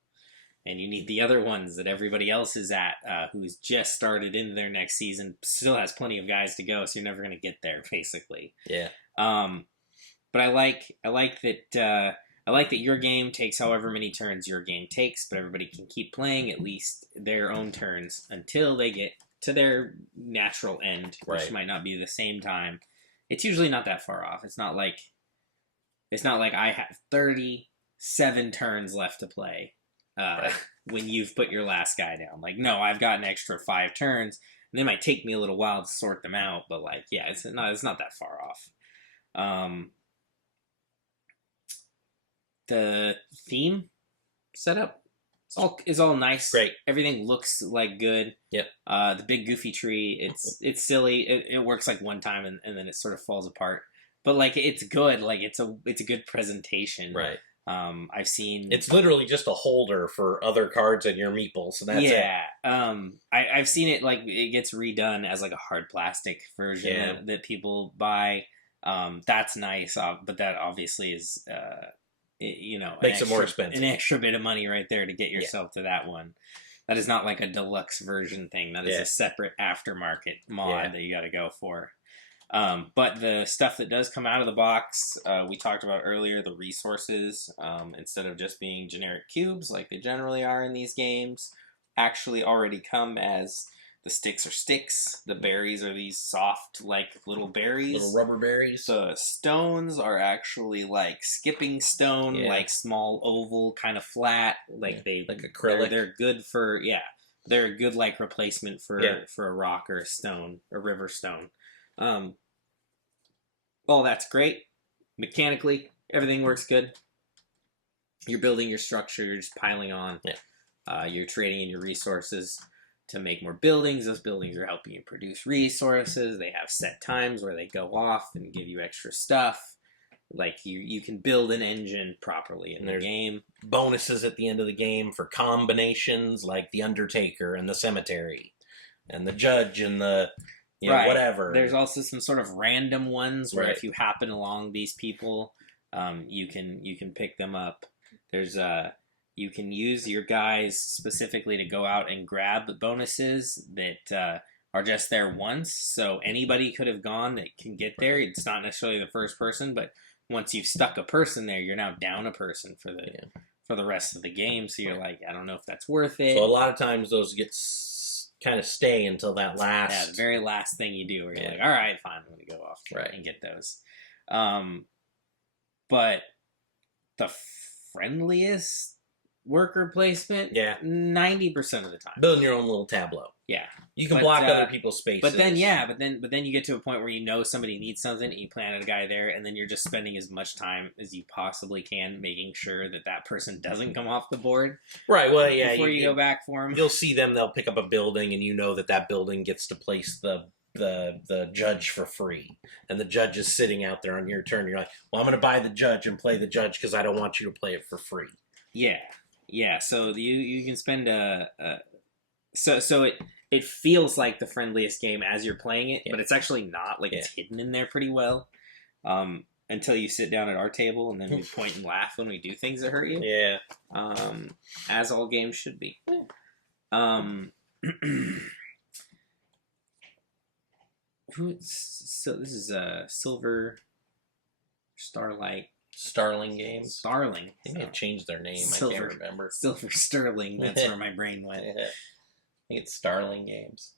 And you need the other ones that everybody else is at, who's just started into their next season, still has plenty of guys to go, so you're never going to get there, basically. Yeah. But I like that your game takes however many turns your game takes, but everybody can keep playing at least their own turns until they get to their natural end, which might not be the same time. It's usually not that far off. It's not like I have 37 turns left to play. When you've put your last guy down. Like, no, I've got an extra 5 turns, and they might take me a little while to sort them out, but like, yeah, it's not that far off. The theme setup is all nice. Great. Everything looks like good. Yep. The big goofy tree, it's silly. It works like one time and then it sort of falls apart. But like, it's good. Like, it's a good presentation. Right. I've seen it's literally just a holder for other cards and your meeples, and that's it. I've seen it, like, it gets redone as like a hard plastic version that people buy. That's nice, but that obviously is makes it more expensive. An extra bit of money right there to get yourself to that one. That is not like a deluxe version thing. That is a separate aftermarket mod that you got to go for. But the stuff that does come out of the box, we talked about earlier, the resources, instead of just being generic cubes like they generally are in these games, actually already come as the sticks are sticks. The berries are these soft, like, little berries. Little rubber berries. The stones are actually like skipping stone, like small oval, kind of flat, like acrylic. They're good for, they're a good, like, replacement for a rock or a stone, a river stone. All that's great. Mechanically, everything works good. You're building your structure, you're just piling on. You're trading in your resources to make more buildings. Those buildings are helping you produce resources. They have set times where they go off and give you extra stuff. Like, you can build an engine properly in the game. Bonuses at the end of the game for combinations like the Undertaker and the Cemetery and the Judge and the... whatever. There's also some sort of random ones where if you happen along these people, you can pick them up. There's you can use your guys specifically to go out and grab bonuses that are just there once. So anybody could have gone that can get there. It's not necessarily the first person, but once you've stuck a person there, you're now down a person for the rest of the game. So you're like, I don't know if that's worth it. So a lot of times those get kind of stay until that last... the very last thing you do, where you're like, all right, fine, I'm going to go off and get those. But the friendliest worker placement, 90% of the time. Building your own little tableau. Yeah. You can block other people's spaces. But then, but then you get to a point where you know somebody needs something, and you planted a guy there, and then you're just spending as much time as you possibly can making sure that person doesn't come off the board. Right, well, yeah. Before you go back for them. You'll see them, they'll pick up a building, and you know that building gets to place the judge for free. And the judge is sitting out there on your turn. You're like, well, I'm going to buy the judge and play the judge because I don't want you to play it for free. Yeah, so you can spend so it feels like the friendliest game as you're playing it, but it's actually not. Like, it's hidden in there pretty well. Until you sit down at our table, and then we point and laugh when we do things that hurt you. Yeah. As all games should be. So this is Silver Starlight. Starling Games. Starling. They may have changed their name. I can't remember. Silver Sterling. That's where my brain went. I think it's Starling Games.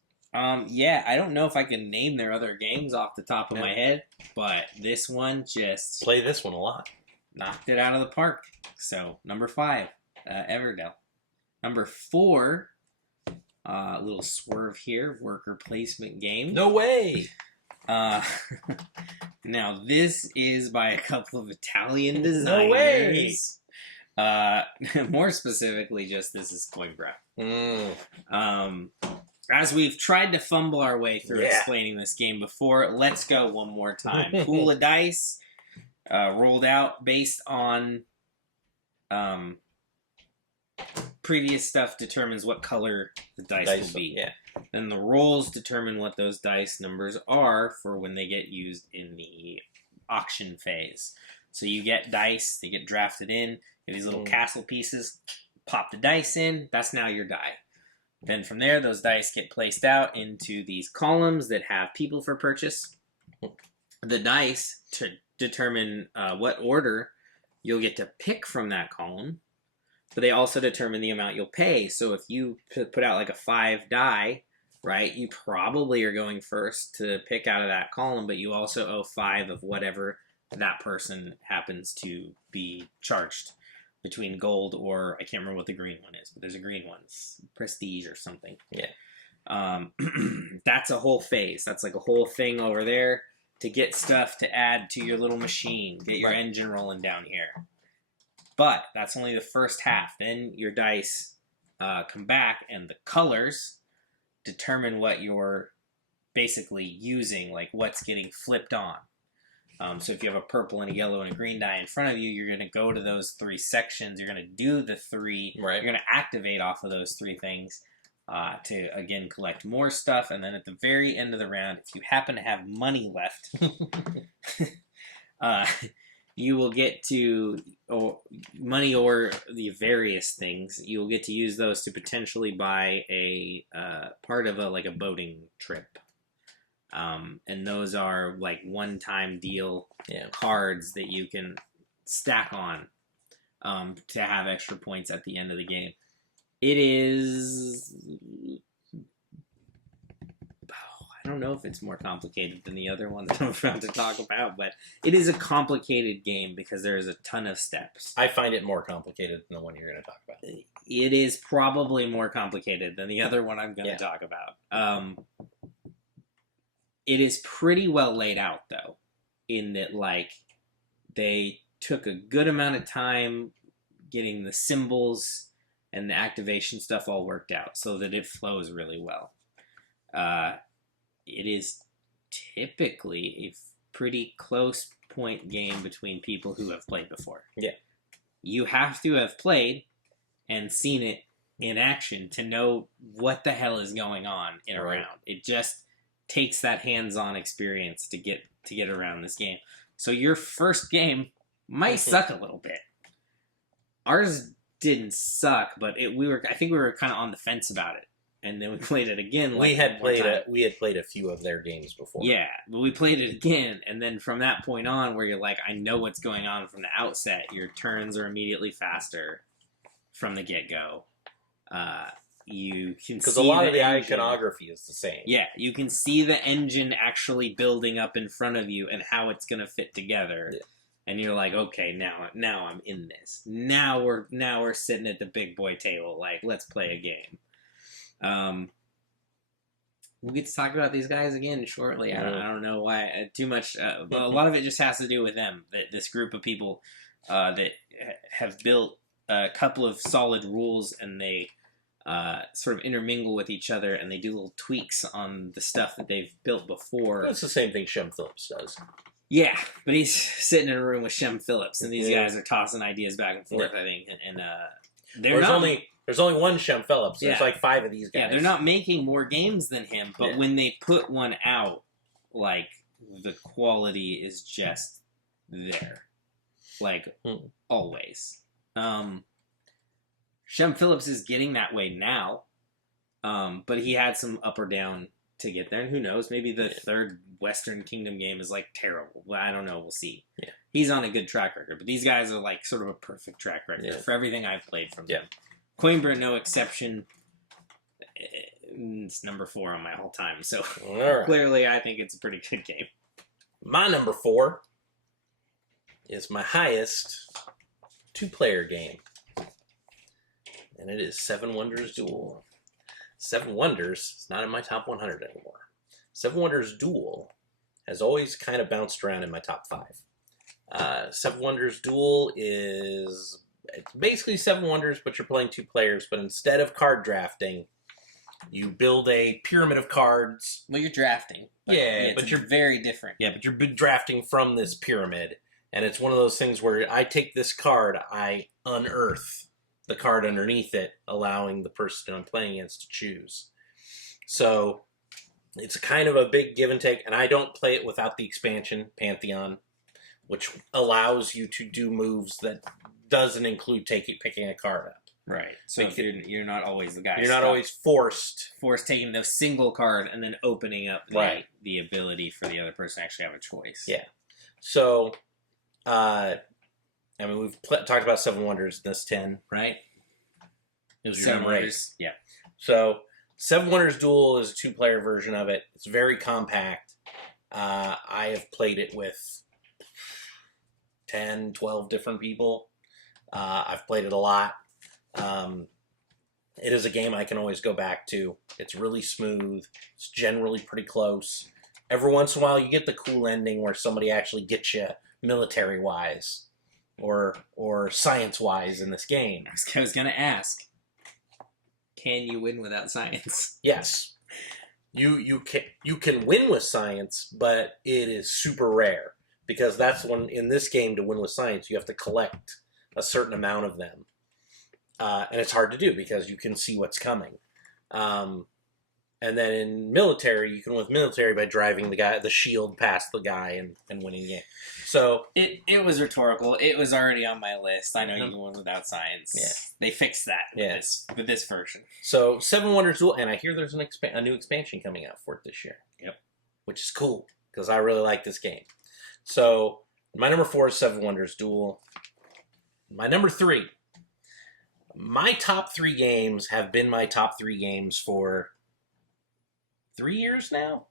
Yeah, I don't know if I can name their other games off the top of my head, but this one just Play this one a lot. knocked it out of the park. So, number 5, Everdell. Number 4, a little swerve here, worker placement game. No way! Now, this is by a couple of Italian designers. No way! More specifically, just this is Coimbra. Mm. As we've tried to fumble our way through explaining this game before, let's go one more time. Pool of dice, rolled out based on previous stuff determines what color the dice will be. Yeah. Then the rolls determine what those dice numbers are for when they get used in the auction phase. So you get dice, they get drafted in, these little castle pieces, pop the dice in, that's now your die. Then from there, those dice get placed out into these columns that have people for purchase. The dice to determine what order you'll get to pick from that column, but they also determine the amount you'll pay. So if you put out like a 5 die, right, you probably are going first to pick out of that column, but you also owe 5 of whatever that person happens to be charged. Between gold or, I can't remember what the green one is, but there's a green one. It's prestige or something. Yeah. That's a whole phase. That's like a whole thing over there to get stuff to add to your little machine. Get your engine rolling down here. But that's only the first half. Then your dice come back and the colors determine what you're basically using, like what's getting flipped on. So if you have a purple and a yellow and a green die in front of you, you're going to go to those 3 sections. You're going to do the 3. Right. You're going to activate off of those 3 things to, again, collect more stuff. And then at the very end of the round, if you happen to have money left, you will get to, money or the various things, you will get to use those to potentially buy a part of a boating trip. And those are like one-time deal cards that you can stack on to have extra points at the end of the game. It is... I don't know if it's more complicated than the other one that I'm about to talk about, but it is a complicated game because there is a ton of steps. I find it more complicated than the one you're going to talk about. It is probably more complicated than the other one I'm going to talk about. It is pretty well laid out, though, in that, like, they took a good amount of time getting the symbols and the activation stuff all worked out so that it flows really well. It is typically a pretty close point game between people who have played before. Yeah. You have to have played and seen it in action to know what the hell is going on in a round. It just takes that hands-on experience to get around this game. So your first game might suck a little bit. Ours didn't suck, but I think we were kind of on the fence about it. And then we played it again. We had played a few of their games before. Yeah, but we played it again, and then from that point on, where you're like, I know what's going on from the outset. Your turns are immediately faster from the get-go. You can see because a lot of the engine. iconography is the same. Yeah, you can see the engine actually building up in front of you and how it's going to fit together. Yeah. And you're like, okay, now I'm in this. Now we're sitting at the big boy table. Like, let's play a game. We'll get to talk about these guys again shortly. I don't know why too much. But a lot of it just has to do with them. This group of people that have built a couple of solid rules, and they sort of intermingle with each other, and they do little tweaks on the stuff that they've built before. That's the same thing Shem Phillips does. Yeah, but he's sitting in a room with Shem Phillips, and these guys are tossing ideas back and forth, I think. And there's only one Shem Phillips. There's like 5 of these guys. Yeah, they're not making more games than him, but when they put one out, like, the quality is just there. Like, always. Shem Phillips is getting that way now, but he had some up or down to get there, and who knows, maybe the third Western Kingdom game is, like, terrible. I don't know, we'll see. Yeah. He's on a good track record, but these guys are, like, sort of a perfect track record for everything I've played from them. Coimbra, no exception. It's number 4 on my all time. So All right. clearly, I think it's a pretty good game. My number 4 is my highest 2-player game, and it is Seven Wonders Duel. Seven Wonders is not in my top 100 anymore. Seven Wonders Duel has always kind of bounced around in my top 5. Seven Wonders Duel is it's basically Seven Wonders, but you're playing 2 players. But instead of card drafting, you build a pyramid of cards. Well, you're drafting. But you're very different. Yeah, but you're drafting from this pyramid. And it's one of those things where I take this card, I unearth the card underneath it, allowing the person I'm playing against to choose. So it's kind of a big give and take. And I don't play it without the expansion, Pantheon, which allows you to do moves that doesn't include picking a card up. Right. So if you're not always the guy. You're not always forced taking the single card and then opening up the ability for the other person to actually have a choice. Yeah. So, I mean, we've talked about Seven Wonders in this 10, right? It was your Seven number 8. Wonders. Yeah. So, Seven Wonders Duel is a 2-player version of it. It's very compact. I have played it with 10, 12 different people. I've played it a lot. It is a game I can always go back to. It's really smooth. It's generally pretty close. Every once in a while, you get the cool ending where somebody actually gets you military-wise or science-wise in this game. I was going to ask, can you win without science? Yes. You can win with science, but it is super rare. Because that's when, in this game, to win with science, you have to collect a certain amount of them. And it's hard to do because you can see what's coming. And then in military, you can win with military by driving the shield past the guy and winning the game. So it was rhetorical. It was already on my list. I know you can win without science. Yeah. They fixed that with this version. So Seven Wonders Duel, and I hear there's a new expansion coming out for it this year. Yep. Which is cool because I really like this game. So my number 4 is Seven Wonders Duel. My number 3. My top 3 games have been my top 3 games for 3 years now.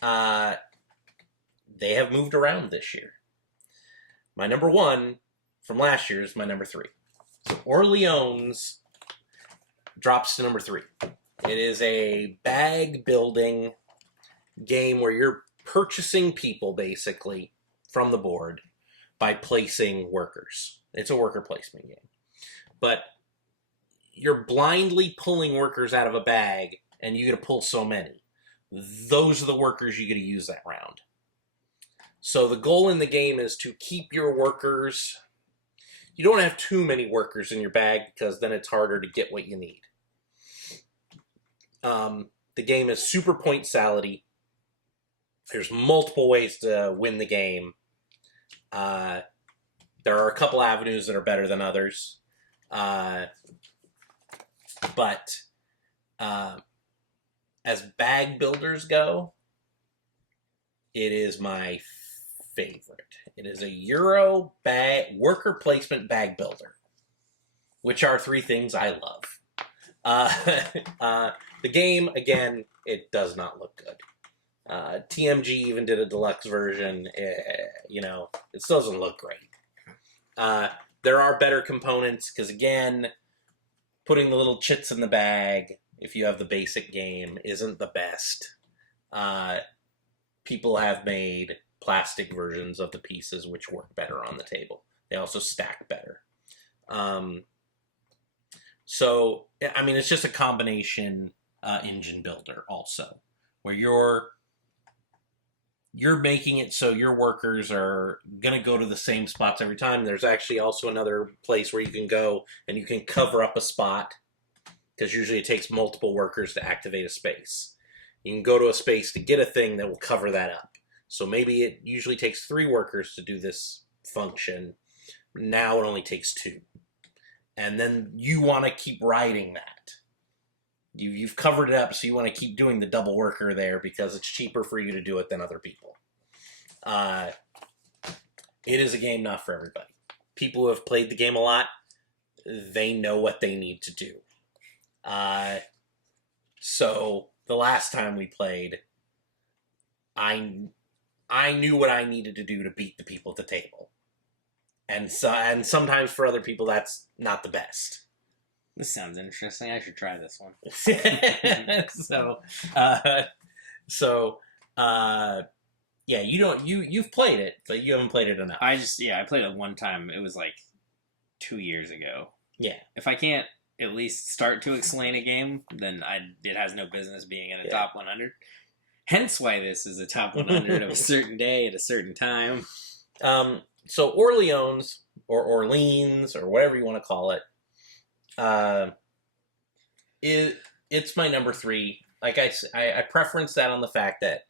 They have moved around this year. My number 1 from last year is my number 3. So Orleans drops to number 3. It is a bag building game where you're purchasing people basically from the board by placing workers. It's a worker placement game. But you're blindly pulling workers out of a bag, and you get to pull so many. Those are the workers you get to use that round. So the goal in the game is to keep your workers. You don't have too many workers in your bag because then it's harder to get what you need. The game is super point salad-y. There's multiple ways to win the game. There are a couple avenues that are better than others. But as bag builders go, it is my favorite. It is a Euro worker placement bag builder, which are 3 things I love. The game, again, it does not look good. TMG even did a deluxe version. It still doesn't look great. There are better components, because again, putting the little chits in the bag, if you have the basic game, isn't the best. People have made plastic versions of the pieces which work better on the table. They also stack better. So, I mean, it's just a combination engine builder also, where you're making it so your workers are going to go to the same spots every time. There's actually also another place where you can go and you can cover up a spot, because usually it takes multiple workers to activate a space. You can go to a space to get a thing that will cover that up. So maybe it usually takes 3 workers to do this function. Now it only takes 2. And then you want to keep riding that. You've covered it up, so you want to keep doing the double worker there because it's cheaper for you to do it than other people. It is a game not for everybody. People who have played the game a lot, they know what they need to do. So the last time we played, I knew what I needed to do to beat the people at the table. And sometimes for other people that's not the best. This sounds interesting. I should try this one. Yeah, you've played it, but you haven't played it enough. I played it one time. It was like 2 years ago. Yeah. If I can't at least start to explain a game, then it has no business being in the top 100. Hence why this is a top 100 of a certain day at a certain time. So Orleans, or Orleans, or whatever you want to call it, it's my number 3. Like I preference that on the fact that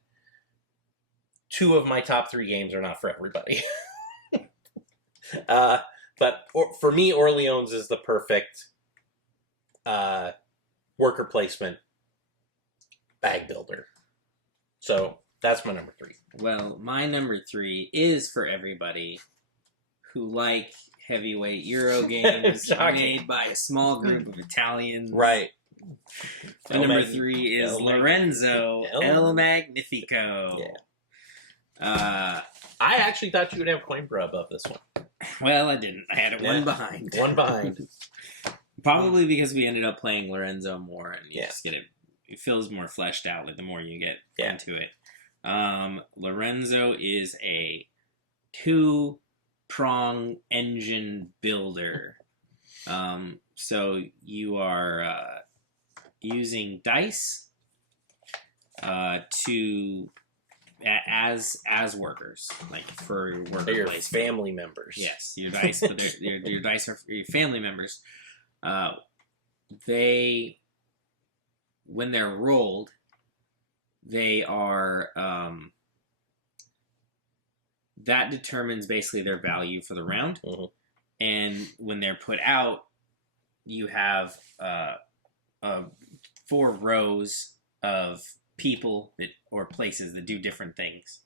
2 of my top 3 games are not for everybody. But for me, Orleans is the perfect worker placement bag builder. So that's my number 3. Well, my number 3 is for everybody who like heavyweight Euro games made by a small group of Italians. Right. My number 3 is Lorenzo El Magnifico. Yeah. I actually thought you would have Coimbra above this one. Well, I didn't. I had it one behind. One behind. Probably because we ended up playing Lorenzo more, and you just get it. It feels more fleshed out like the more you get into it. Lorenzo is a 2-prong engine builder. So you are using dice to as workers, like for worker your placement. Family members. Yes, your dice. But your dice are for your family members. When they're rolled, they are that determines basically their value for the round. Mm-hmm. And when they're put out, you have 4 rows of people or places that do different things.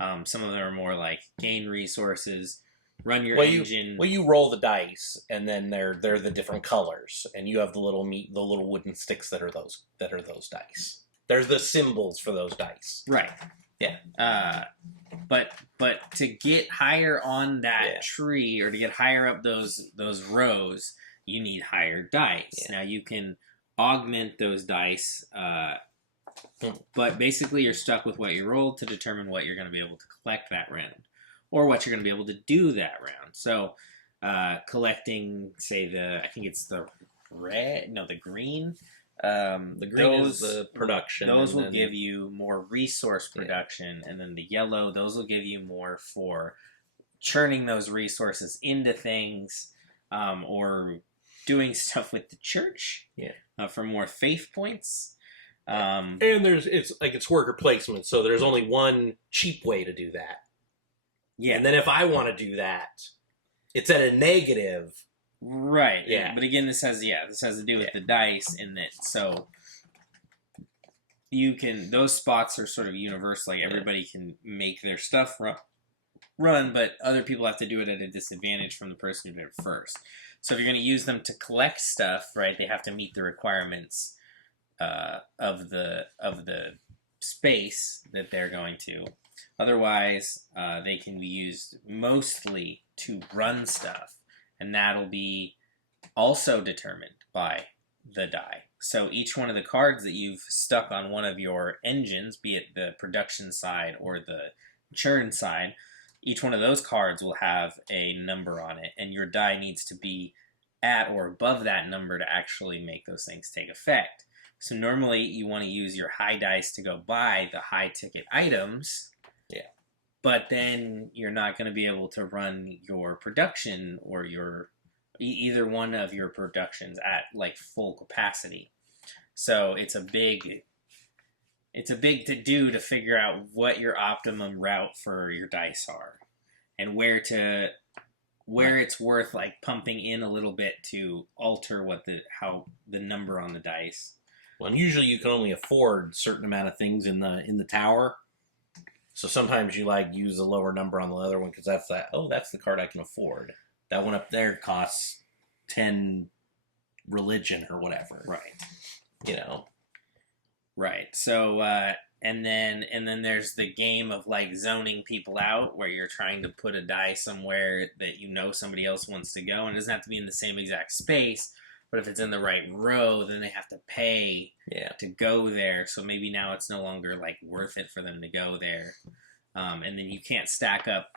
Some of them are more like gain resources, run your engine. You roll the dice, and then they're the different colors, and you have the little wooden sticks that are those dice. There's the symbols for those dice. Right. Yeah. But to get higher on that tree, or to get higher up those rows, you need higher dice. Yeah. Now you can augment those dice, but basically you're stuck with what you rolled to determine what you're going to be able to collect that round, or what you're going to be able to do that round. So collecting, say I think it's the green. The green is the production. Those will give you more resource production, and then the yellow, those will give you more for churning those resources into things, or doing stuff with the church. For more faith points. And it's worker placement, so there's only one cheap way to do that. Yeah. And then if I want to do that, it's at a negative. Right. Yeah. But again, this has to do with the dice in that. So those spots are sort of universal. Like everybody can make their stuff run, but other people have to do it at a disadvantage from the person who did it first. So if you're going to use them to collect stuff, right, they have to meet the requirements of the space that they're going to. Otherwise, they can be used mostly to run stuff, and that'll be also determined by the die. So each one of the cards that you've stuck on one of your engines, be it the production side or the churn side, each one of those cards will have a number on it, and your die needs to be at or above that number to actually make those things take effect. So normally you want to use your high dice to go buy the high ticket items. Yeah. But then you're not going to be able to run your production or either one of your productions at like full capacity. So it's a big to-do to figure out what your optimum route for your dice are, and where it's worth like pumping in a little bit to alter how the number on the dice. Well, and usually you can only afford a certain amount of things in the tower. So sometimes you use a lower number on the other one because that's the card I can afford. That one up there costs 10 religion or whatever. Right. Right. So and then there's the game of like zoning people out where you're trying to put a die somewhere that you know somebody else wants to go, and it doesn't have to be in the same exact space, but if it's in the right row, then they have to pay to go there. So maybe now it's no longer like worth it for them to go there. And then you can't stack up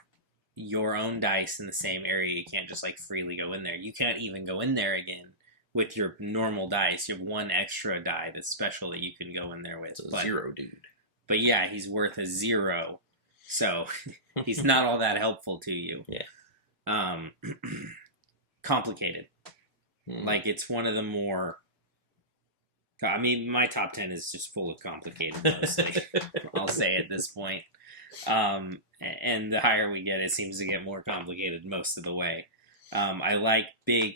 your own dice in the same area. You can't just like freely go in there. You can't even go in there again with your normal dice. You have one extra die that's special that you can go in there with. It's a 0, dude. But yeah, he's worth a 0. So he's not all that helpful to you. Yeah. Complicated. Like, it's one of the more... I mean, my top 10 is just full of complicated, mostly. I'll say at this point. And the higher we get, it seems to get more complicated most of the way. I like big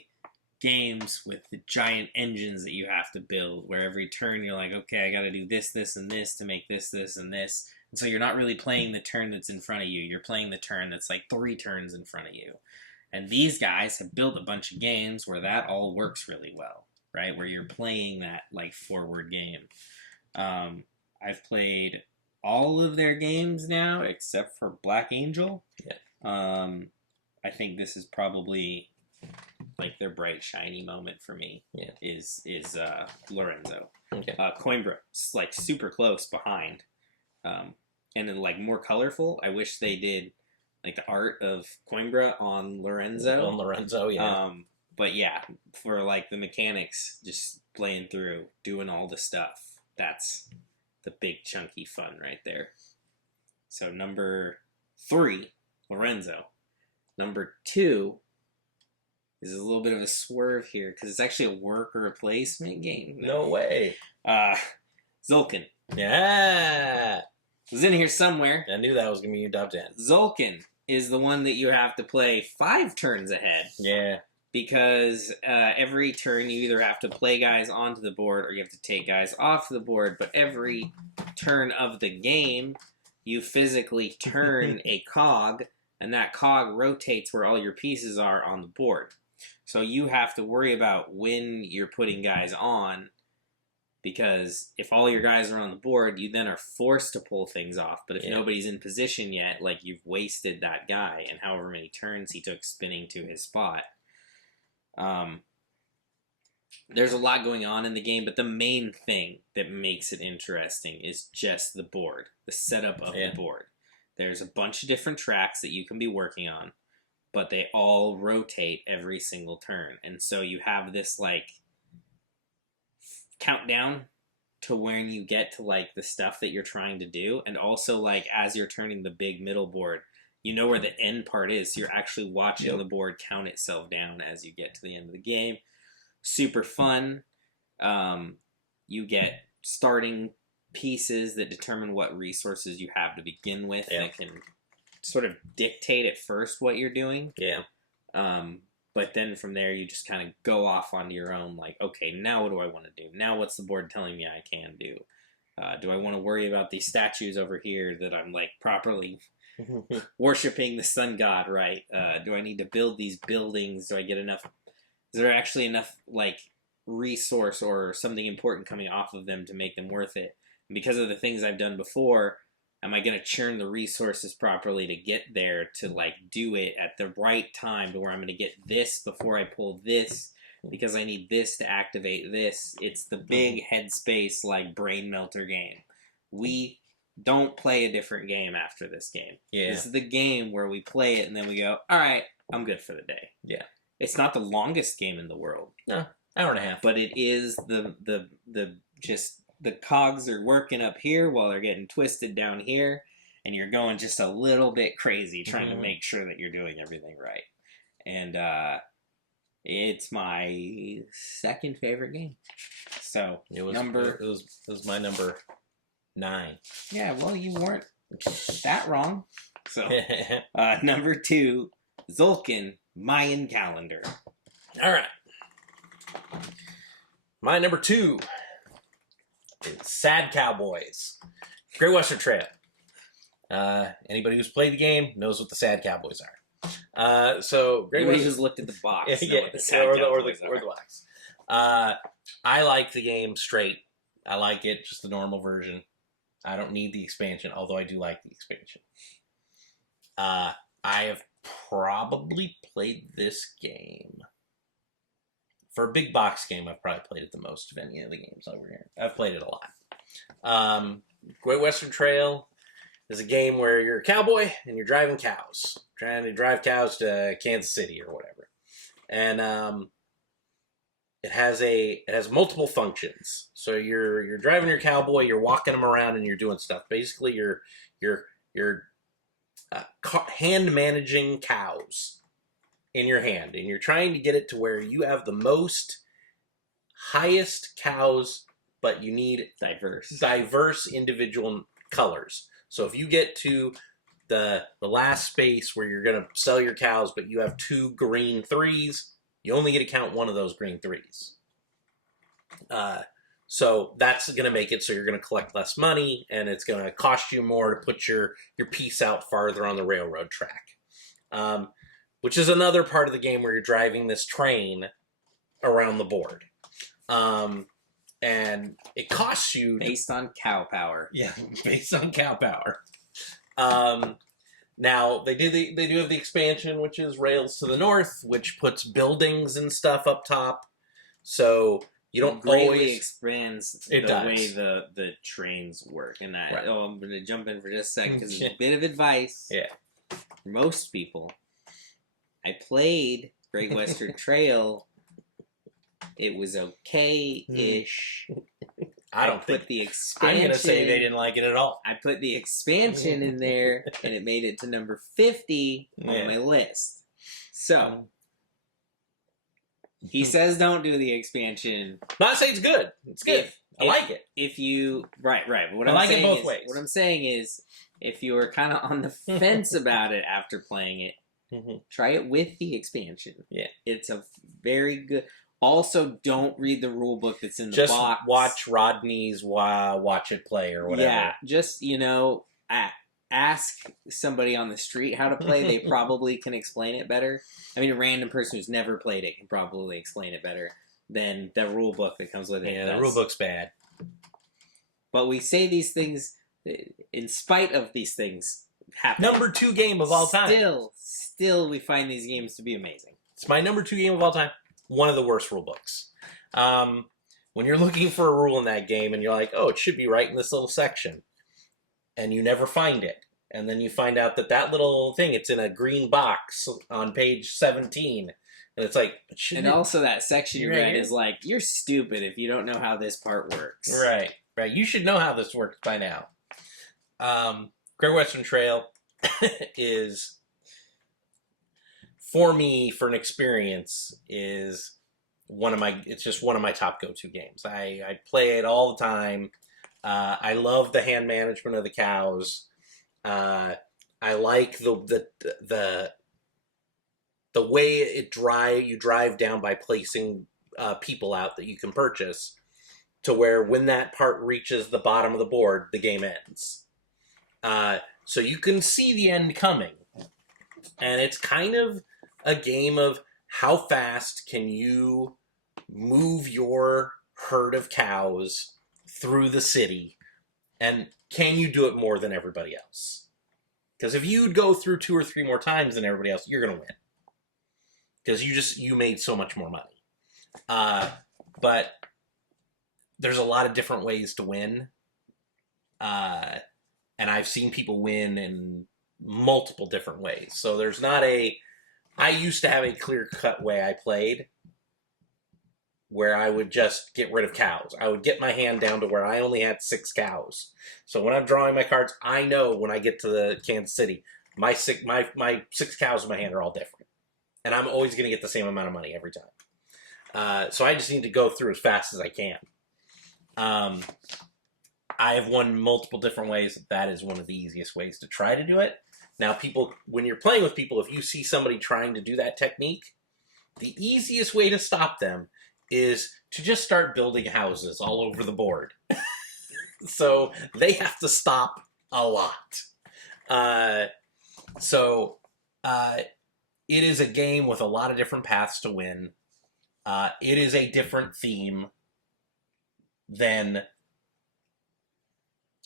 games with the giant engines that you have to build, where every turn you're like, okay, I got to do this, this, and this to make this, this, and this. And so you're not really playing the turn that's in front of you. You're playing the turn that's like 3 turns in front of you. And these guys have built a bunch of games where that all works really well, right? Where you're playing that like forward game. I've played all of their games now except for Black Angel. Yeah. I think this is probably like their bright shiny moment for me. Yeah. Is Lorenzo. Okay. Coimbra, like super close behind, and then like more colorful. I wish they did like the art of Coimbra on Lorenzo. On Lorenzo, yeah. But yeah, for like the mechanics, just playing through, doing all the stuff. That's the big chunky fun right there. So number 3, Lorenzo. Number 2 is a little bit of a swerve here because it's actually a worker replacement game. No way. Zulkin. Yeah. It was in here somewhere. I knew that was going to be your top 10. Zulkin is the one that you have to play 5 turns ahead. Yeah. Because every turn you either have to play guys onto the board or you have to take guys off the board. But every turn of the game, you physically turn a cog, and that cog rotates where all your pieces are on the board. So you have to worry about when you're putting guys on, because if all your guys are on the board, you then are forced to pull things off. But if nobody's in position yet, like, you've wasted that guy and however many turns he took spinning to his spot. There's a lot going on in the game, but the main thing that makes it interesting is just the board, the setup of the board. There's a bunch of different tracks that you can be working on, but they all rotate every single turn. And so you have this, like, countdown to when you get to, like, the stuff that you're trying to do. And also, like, as you're turning the big middle board, you know where the end part is. So you're actually watching the board count itself down as you get to the end of the game. Super fun. You get starting pieces that determine what resources you have to begin with that can sort of dictate at first what you're doing. Yeah. But then from there, you just kind of go off onto your own, like, okay, now what do I want to do? Now what's the board telling me I can do? Do I want to worry about these statues over here that I'm, like, properly worshipping the sun god, right? Do I need to build these buildings? Do I get enough? Is there actually enough, like, resource or something important coming off of them to make them worth it? And because of the things I've done before, am I going to churn the resources properly to get there to, like, do it at the right time to where I'm going to get this before I pull this because I need this to activate this? It's the big headspace, like, brain melter game. We don't play a different game after this game. Yeah. This is the game where we play it and then we go, all right, I'm good for the day. Yeah. It's not the longest game in the world. No, hour and a half. But it is the just the cogs are working up here while they're getting twisted down here, and you're going just a little bit crazy trying to make sure that you're doing everything right. And it's my second favorite game. So it was my number 9. Yeah, well, you weren't that wrong. So number 2, Zulkin Mayan Calendar. All right. My number 2 is Sad Cowboys. Great Western Trail. Anybody who's played the game knows what the Sad Cowboys are. So Great Anybody Western... who's looked at the box, or the box. I like the game straight I like it, just the normal version. I don't need the expansion, although I do like the expansion. I have probably played this game. For a big box game, I've probably played it the most of any of the games over here. I've played it a lot. Great Western Trail is a game where you're a cowboy and you're driving cows. Trying to drive cows to Kansas City or whatever. And it has multiple functions. So you're driving your cowboy, you're walking them around, and you're doing stuff. Basically, you're hand managing cows in your hand, and you're trying to get it to where you have the most highest cows, but you need diverse individual colors. So if you get to the last space where you're going to sell your cows, but you have 2 green 3s, you only get to count one of those green 3s. So that's going to make it so you're going to collect less money, and it's going to cost you more to put your piece out farther on the railroad track. Which is another part of the game where you're driving this train around the board. And it costs you... Based on cow power. Yeah, based on cow power. Now, they do have the expansion, which is Rails to the North, which puts buildings and stuff up top. So you don't greatly expands the way the trains work. And I'm going to jump in for just a second because it's a bit of advice. Yeah. For most people, I played Great Western Trail. It was okay-ish. I don't put think the expansion. I'm going to say they didn't like it at all. I put the expansion in there, and it made it to number 50 on my list. So, he says don't do the expansion. Not saying it's good. It's good. I like it. If you... Right. What I I'm like saying it both is, ways. What I'm saying is, if you were kind of on the fence about it after playing it, try it with the expansion. Yeah. It's a very good... Also, don't read the rule book that's in the just box. Just watch Rodney's Watch It Play or whatever. Yeah, just, ask somebody on the street how to play. They probably can explain it better. I mean, a random person who's never played it can probably explain it better than the rule book that comes with it. Yeah, the rule book's bad. But we say these things in spite of these things happening. Number 2 game of all time. Still, we find these games to be amazing. It's my number 2 game of all time. One of the worst rule books. When you're looking for a rule in that game and you're like, oh, it should be right in this little section, and you never find it, and then you find out that little thing, it's in a green box on page 17, and it's like... And also that section you read is like, you're stupid if you don't know how this part works. Right. You should know how this works by now. Great Western Trail is... For me, for an experience, is it's just one of my top go-to games. I play it all the time. I love the hand management of the cows. I like the way you drive down by placing people out that you can purchase, to where when that part reaches the bottom of the board, the game ends. So you can see the end coming, and it's kind of a game of how fast can you move your herd of cows through the city, and can you do it more than everybody else? Because if you'd go through 2 or 3 more times than everybody else, you're going to win. Because you made so much more money. But there's a lot of different ways to win. And I've seen people win in multiple different ways. So there's not I used to have a clear-cut way I played, where I would just get rid of cows. I would get my hand down to where I only had 6 cows. So when I'm drawing my cards, I know when I get to the Kansas City, my 6 cows in my hand are all different. And I'm always going to get the same amount of money every time. So I just need to go through as fast as I can. I have won multiple different ways. That is one of the easiest ways to try to do it. Now, when you're playing with people, if you see somebody trying to do that technique, the easiest way to stop them is to just start building houses all over the board. So they have to stop a lot. It is a game with a lot of different paths to win. It is a different theme than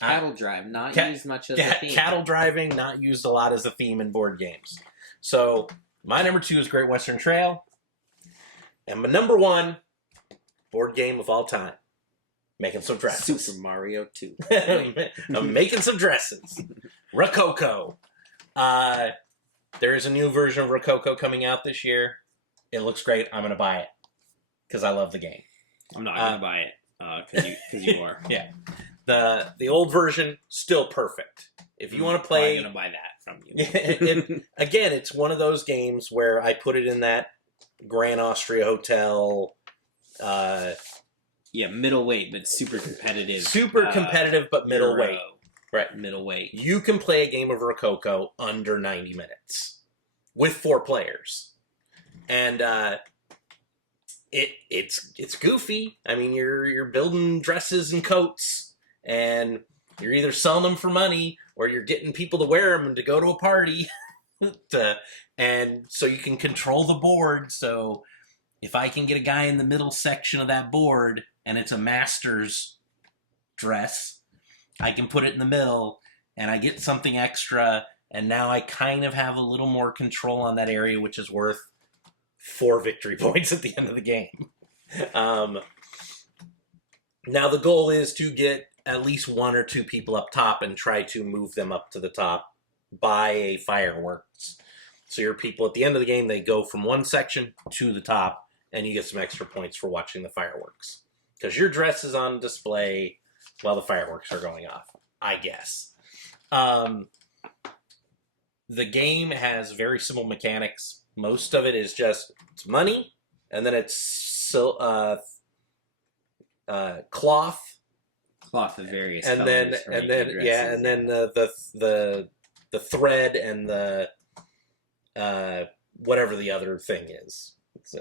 Cattle Drive, not used much as a theme. Cattle driving, not used a lot as a theme in board games. So my number 2 is Great Western Trail. And my number 1 board game of all time, making some dresses. Super Mario 2. I'm making some dresses. Rococo. There is a new version of Rococo coming out this year. It looks great. I'm going to buy it because I love the game. I'm not going to buy it because you are. Yeah. The old version, still perfect. If you want to play... I'm going to buy that from you. Again, it's one of those games where I put it in that Grand Austria Hotel... yeah, middleweight, but super competitive. Super competitive, but middleweight. Right. Middleweight. You can play a game of Rococo under 90 minutes with 4 players. And it's goofy. I mean, you're building dresses and coats, and you're either selling them for money or you're getting people to wear them to go to a party. And so you can control the board. So if I can get a guy in the middle section of that board and it's a master's dress, I can put it in the middle and I get something extra, and now I kind of have a little more control on that area, which is worth 4 victory points at the end of the game. Now the goal is to get at least 1 or 2 people up top and try to move them up to the top by a fireworks. So your people at the end of the game, they go from one section to the top, and you get some extra points for watching the fireworks. Because your dress is on display while the fireworks are going off, I guess. The game has very simple mechanics. Most of it is just it's money, and then it's cloth. Cloth of various and colors. And then the thread and the whatever the other thing is. It's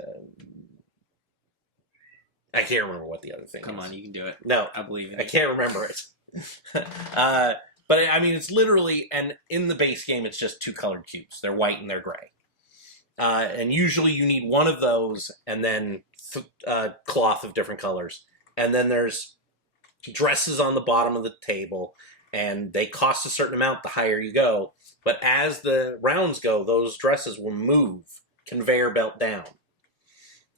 I can't remember what the other thing is. Come on, you can do it. No. I believe in I you. can't remember it. But I mean, it's literally, and in the base game, it's just 2 colored cubes. They're white and they're gray. And usually you need one of those and then cloth of different colors. And then there's dresses on the bottom of the table, and they cost a certain amount the higher you go. But as the rounds go, those dresses will move conveyor belt down.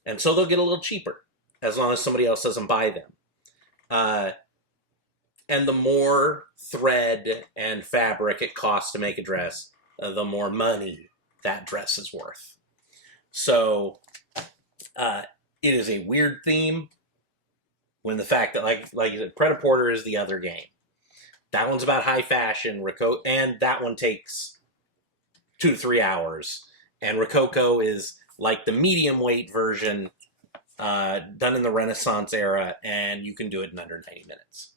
And so they'll get a little cheaper as long as somebody else doesn't buy them. And the more thread and fabric it costs to make a dress, the more money that dress is worth. So it is a weird theme when the fact that, like you said, Pret-a-Porter is the other game. That one's about high fashion, and that one takes 2 to 3 hours. And Rococo is like the medium weight version done in the Renaissance era, and you can do it in under 90 minutes.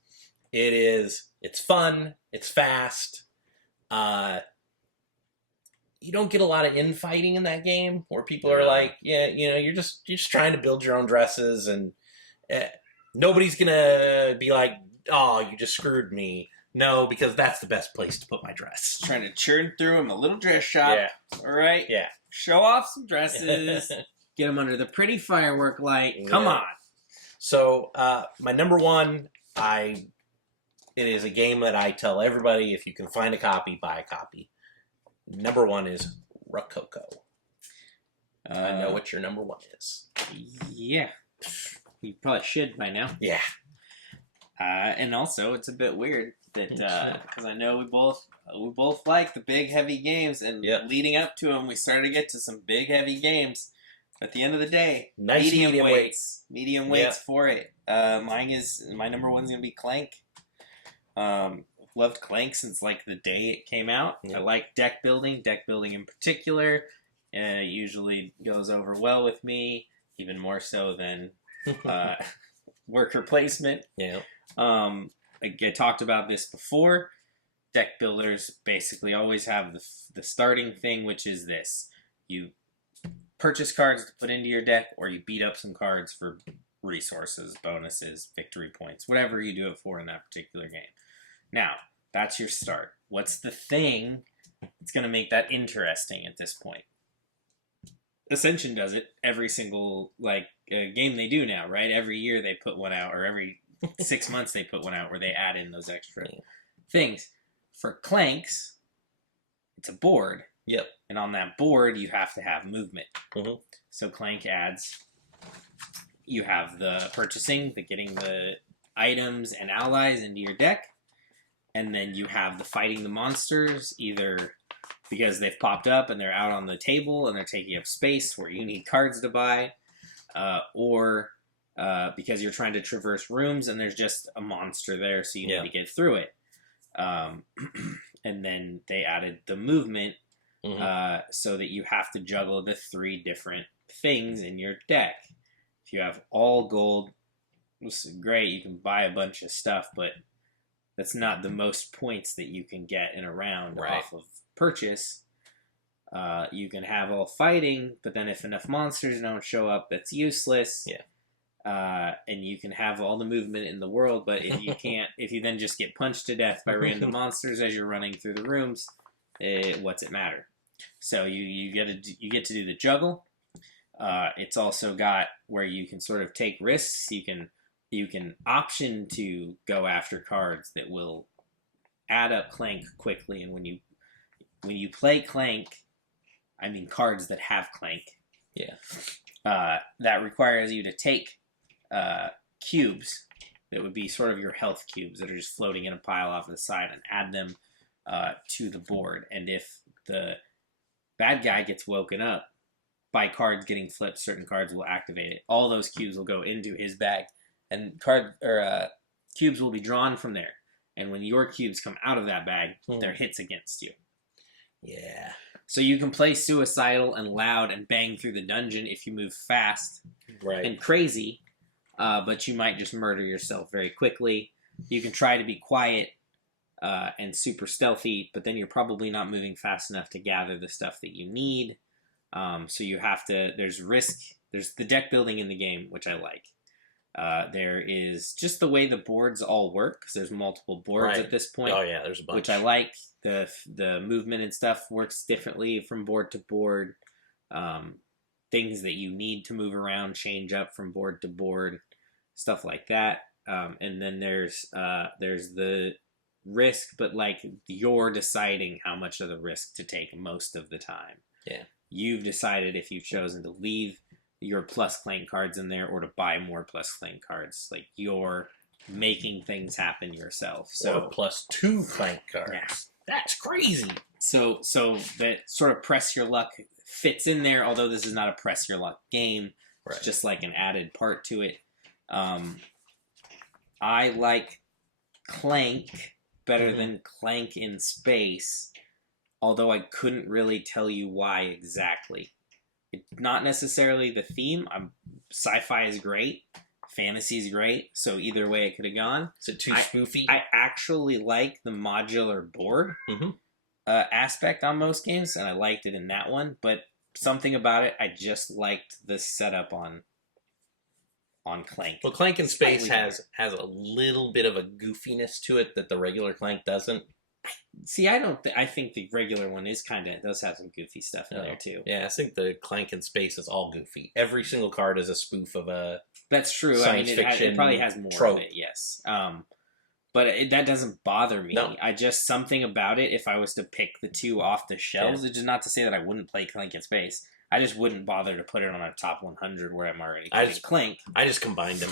It's fun, it's fast. You don't get a lot of infighting in that game where people are like, yeah, you're just trying to build your own dresses, and nobody's gonna be like, oh, you just screwed me. No, because that's the best place to put my dress. Trying to churn through them, a little dress shop. Yeah. All right. Yeah. Show off some dresses. Get them under the pretty firework light. Come on. So my number 1, it is a game that I tell everybody, if you can find a copy, buy a copy. Number 1 is Rococo. I know what your number 1 is. Yeah. You probably should by now. Yeah. And also, it's a bit weird that because I know we both like the big heavy games, and leading up to them, we started to get to some big heavy games. At the end of the day, nice medium weights for it. My number 1's gonna be Clank. Loved Clank since like the day it came out. I like deck building in particular. Usually goes over well with me, even more so than worker placement. Yeah. I talked about this before. Deck builders basically always have the starting thing, which is this: you purchase cards to put into your deck, or you beat up some cards for resources, bonuses, victory points, whatever you do it for in that particular game. Now, that's your start. What's the thing that's going to make that interesting at this point? Ascension does it every single game they do now, right? Every year they put one out, or every 6 months they put one out where they add in those extra things. For Clanks, it's a board. Yep. And on that board, you have to have movement. Mm-hmm. So Clank adds, you have the purchasing, the getting the items and allies into your deck. And then you have the fighting the monsters, either because they've popped up and they're out on the table and they're taking up space where you need cards to buy, or because you're trying to traverse rooms and there's just a monster there, so you need to get through it. And then they added the movement, so that you have to juggle the 3 different things in your deck. If you have all gold, this is great, you can buy a bunch of stuff, but that's not the most points that you can get in a round off of purchase. You can have all fighting, but then if enough monsters don't show up, that's useless. And you can have all the movement in the world, but if you can't, if you then just get punched to death by random monsters as you're running through the rooms, what's it matter? So you get to do the juggle. It's also got where you can sort of take risks. You can option to go after cards that will add up Clank quickly, and when you play Clank, I mean cards that have Clank. That requires you to take cubes that would be sort of your health cubes that are just floating in a pile off to the side and add them to the board. And if the bad guy gets woken up by cards getting flipped, certain cards will activate it. All those cubes will go into his bag, and cubes will be drawn from there. And when your cubes come out of that bag, they're hits against you. Yeah. So you can play suicidal and loud and bang through the dungeon if you move fast and crazy, but you might just murder yourself very quickly. You can try to be quiet and super stealthy, but then you're probably not moving fast enough to gather the stuff that you need. So you have to, there's risk, there's the deck building in the game, which I like. There is just the way the boards all work, because there's multiple boards at this point. Oh yeah, there's a bunch. Which I like. The movement and stuff works differently from board to board. Things that you need to move around change up from board to board, stuff like that. And then there's the risk, but like you're deciding how much of the risk to take most of the time. Yeah. You've decided if you've chosen to leave your plus Clank cards in there or to buy more plus Clank cards. Like you're making things happen yourself. So or +2 Clank cards. Yeah. That's crazy. So that sort of press your luck fits in there, although this is not a press your luck game. It's just like an added part to it. I like Clank better than Clank in Space, although I couldn't really tell you why exactly. It's not necessarily the theme. Sci-fi is great. Fantasy is great. So either way it could have gone. Is it too spoofy? I actually like the modular board aspect on most games, and I liked it in that one. But something about it, I just liked the setup on Clank. Well, Clank in Space has a little bit of a goofiness to it that the regular Clank doesn't. See, I think the regular one does have some goofy stuff in there too. Yeah, I think the Clank in Space is all goofy. Every single card is a spoof of a That's true. Science fiction it probably has more trope. of it, yes. But that doesn't bother me. No. I just, something about it, if I was to pick the two off the shelves, it's just not to say that I wouldn't play Clank in Space. I just wouldn't bother to put it on a top 100 where I'm already playing Clank. I just combined them.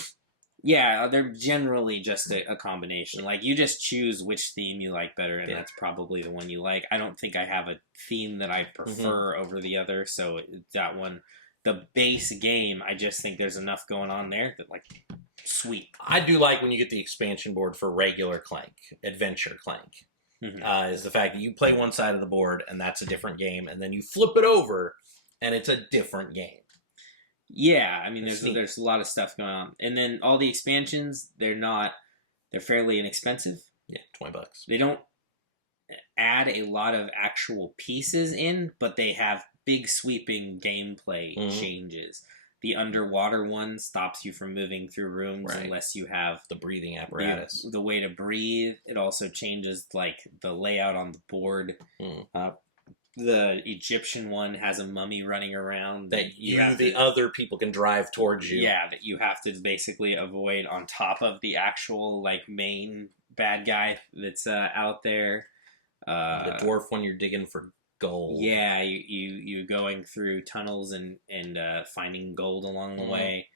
Yeah, they're generally just a combination. Like, you just choose which theme you like better, and that's probably the one you like. I don't think I have a theme that I prefer over the other, so that one, the base game, I just think there's enough going on there that, like, sweet. I do like when you get the expansion board for regular Clank, Adventure Clank, is the fact that you play one side of the board, and that's a different game, and then you flip it over, and it's a different game. Yeah, I mean, there's a lot of stuff going on. And then all the expansions, they're fairly inexpensive. Yeah, $20. They don't add a lot of actual pieces in, but they have big sweeping gameplay changes. The underwater one stops you from moving through rooms unless you have the breathing apparatus. The way to breathe. It also changes like the layout on the board. The Egyptian one has a mummy running around that the other people can drive towards you. Yeah, that you have to basically avoid on top of the actual like main bad guy that's out there. The dwarf one, you're digging for gold. Yeah, you going through tunnels and finding gold along the way.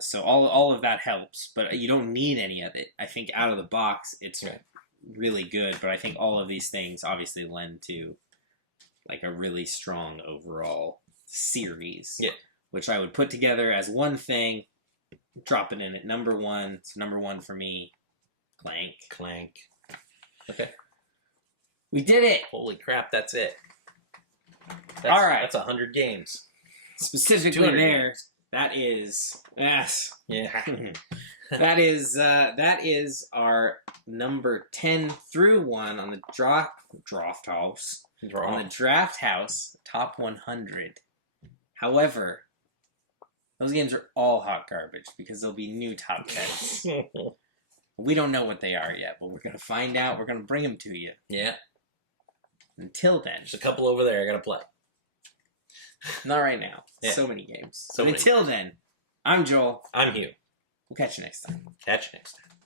So all of that helps, but you don't need any of it. I think out of the box, it's really good, but I think all of these things obviously lend to like a really strong overall series. Yeah. Which I would put together as one thing, drop it in at number 1. It's number 1 for me. Clank. Okay. We did it! Holy crap, that's it. All right. That's 100 games. Specifically there, games. That is... Yes. Yeah. That is our number 10 through 1 on the Drafthouse. On the Drafthouse Top 100. However, those games are all hot garbage because there'll be new top 10s. We don't know what they are yet, but we're going to find out. We're going to bring them to you. Yeah. Until then. There's a couple over there I got to play. Not right now. Yeah. So many games. Until then, I'm Joel. I'm Hugh. We'll catch you next time. Catch you next time.